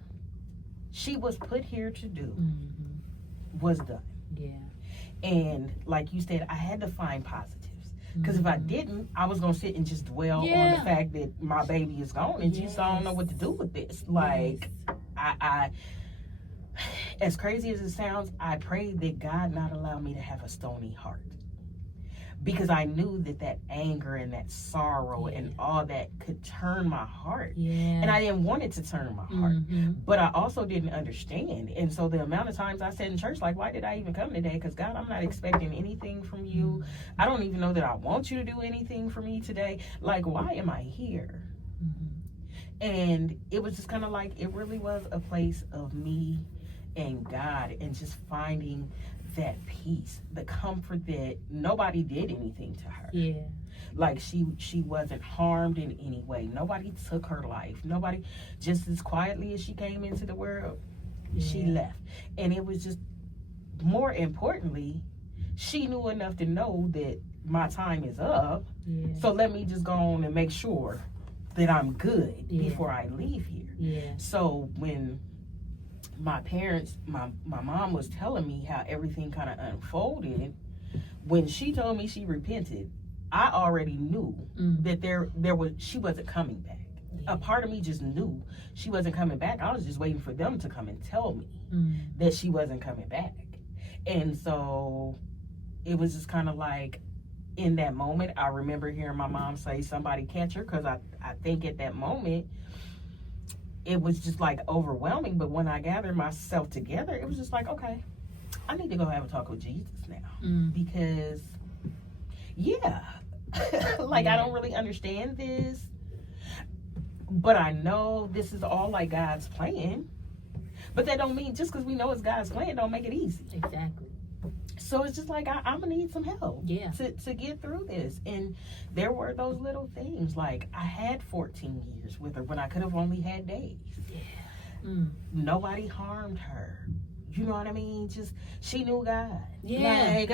she was put here to do was done. Yeah. And like you said, I had to find positives. Because if I didn't, I was going to sit and just dwell on the fact that my baby is gone and just I don't know what to do with this. Like, I as crazy as it sounds, I prayed that God not allow me to have a stony heart, because I knew that anger and that sorrow and all that could turn my heart, and I didn't want it to turn my heart, but I also didn't understand. And so the amount of times I said in church, like, why did I even come today? Because God, I'm not expecting anything from you. I don't even know that I want you to do anything for me today. Like, why am I here? And it was just kind of like, it really was a place of me and God, and just finding that peace, the comfort that nobody did anything to her. Yeah. Like, she wasn't harmed in any way. Nobody took her life. Nobody, just as quietly as she came into the world, she left. And it was just, more importantly, she knew enough to know that my time is up. Yeah. So let me just go on and make sure that I'm good before I leave here. Yeah. So when my parents, my mom was telling me how everything kind of unfolded, when she told me she repented, I already knew that she wasn't coming back. A part of me just knew she wasn't coming back. I was just waiting for them to come and tell me that she wasn't coming back. And so it was just kind of like, in that moment, I remember hearing my mom say, somebody catch her, because I think at that moment, it was just like overwhelming. But when I gathered myself together, it was just like, okay, I need to go have a talk with Jesus now. Because, like, I don't really understand this, but I know this is all like God's plan. But that don't mean, just because we know it's God's plan, don't make it easy. Exactly. So it's just like, I'm gonna need some help to get through this. And there were those little things, like, I had 14 years with her when I could have only had days. Nobody harmed her. You know what I mean? Just, she knew God. Like,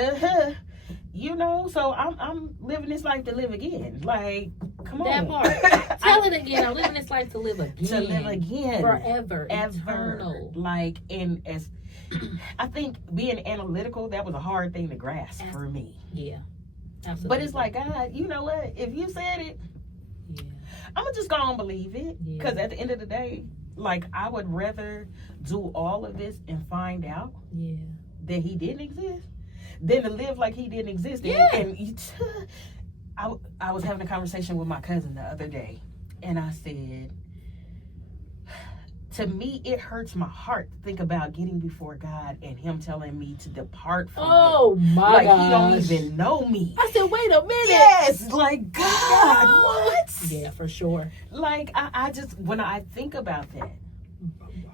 you know, so I'm living this life to live again. Like, come on. That part. Tell it again. I'm living this life to live again. To live again. Forever. Eternal. Like, and as I think being analytical, that was a hard thing to grasp for me. Yeah. Absolutely. But it's like, God, you know what? If you said it, I'm going to just go on and believe it. Because at the end of the day, like, I would rather do all of this and find out that he didn't exist than to live like he didn't exist. And I was having a conversation with my cousin the other day, and I said, to me, it hurts my heart to think about getting before God and him telling me to depart from him. Oh, my God. Like, he don't even know me. I said, wait a minute. Yes, like, God, what? Yeah, for sure. Like, I just, when I think about that,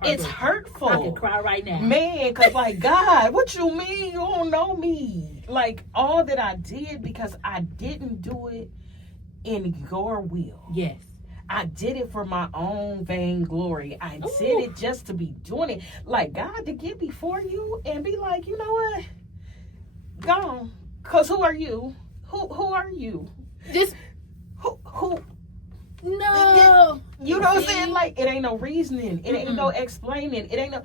it's hurtful. I can cry right now. Man, because, like, God, what you mean you don't know me? Like, all that I did, because I didn't do it in your will. Yes. I did it for my own vain glory. I did it just to be doing it. Like, God, to get before you and be like, you know what? Gone. Because who are you? Who are you? Just who? No. You know what I'm saying? Like, it ain't no reasoning. It ain't no explaining. It ain't no.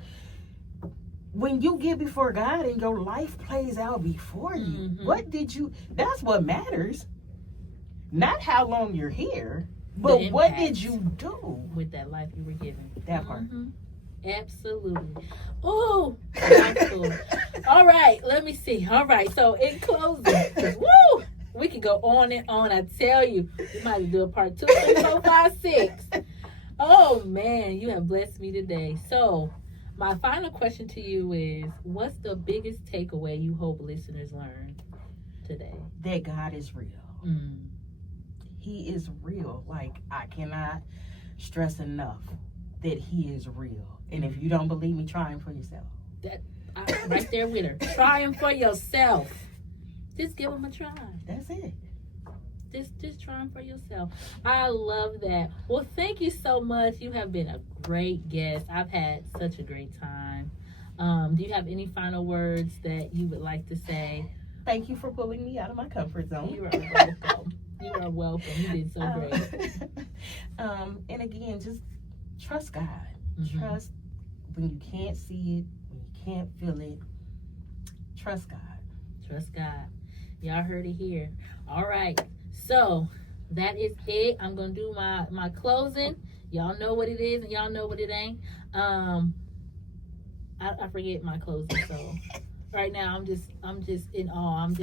When you get before God and your life plays out before you, what did you? That's what matters. Not how long you're here. But what did you do with that life you were given? That part. Absolutely. Oh, cool. All right, let me see. All right, so in closing, woo, we can go on and on. I tell you, we might do a part 2, 3, 4, 5, 6. Oh man, you have blessed me today. So My final question to you is, what's the biggest takeaway you hope listeners learn today? That God is real. Mm. He is real. Like, I cannot stress enough that he is real. And if you don't believe me, try him for yourself. I'm right there with her. Try him for yourself. Just give him a try. That's it. Just try him for yourself. I love that. Well, thank you so much. You have been a great guest. I've had such a great time. Do you have any final words that you would like to say? Thank you for pulling me out of my comfort zone. You are welcome. You are welcome. You did so great. And again, just trust God. Mm-hmm. Trust when you can't see it, when you can't feel it. Trust God. Trust God. Y'all heard it here. All right. So that is it. I'm gonna do my closing. Y'all know what it is and y'all know what it ain't. I forget my closing, so right now I'm just in awe. I'm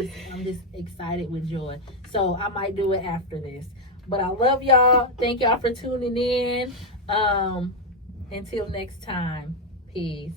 just excited with joy. So I might do it after this. But I love y'all. Thank y'all for tuning in. Until next time. Peace.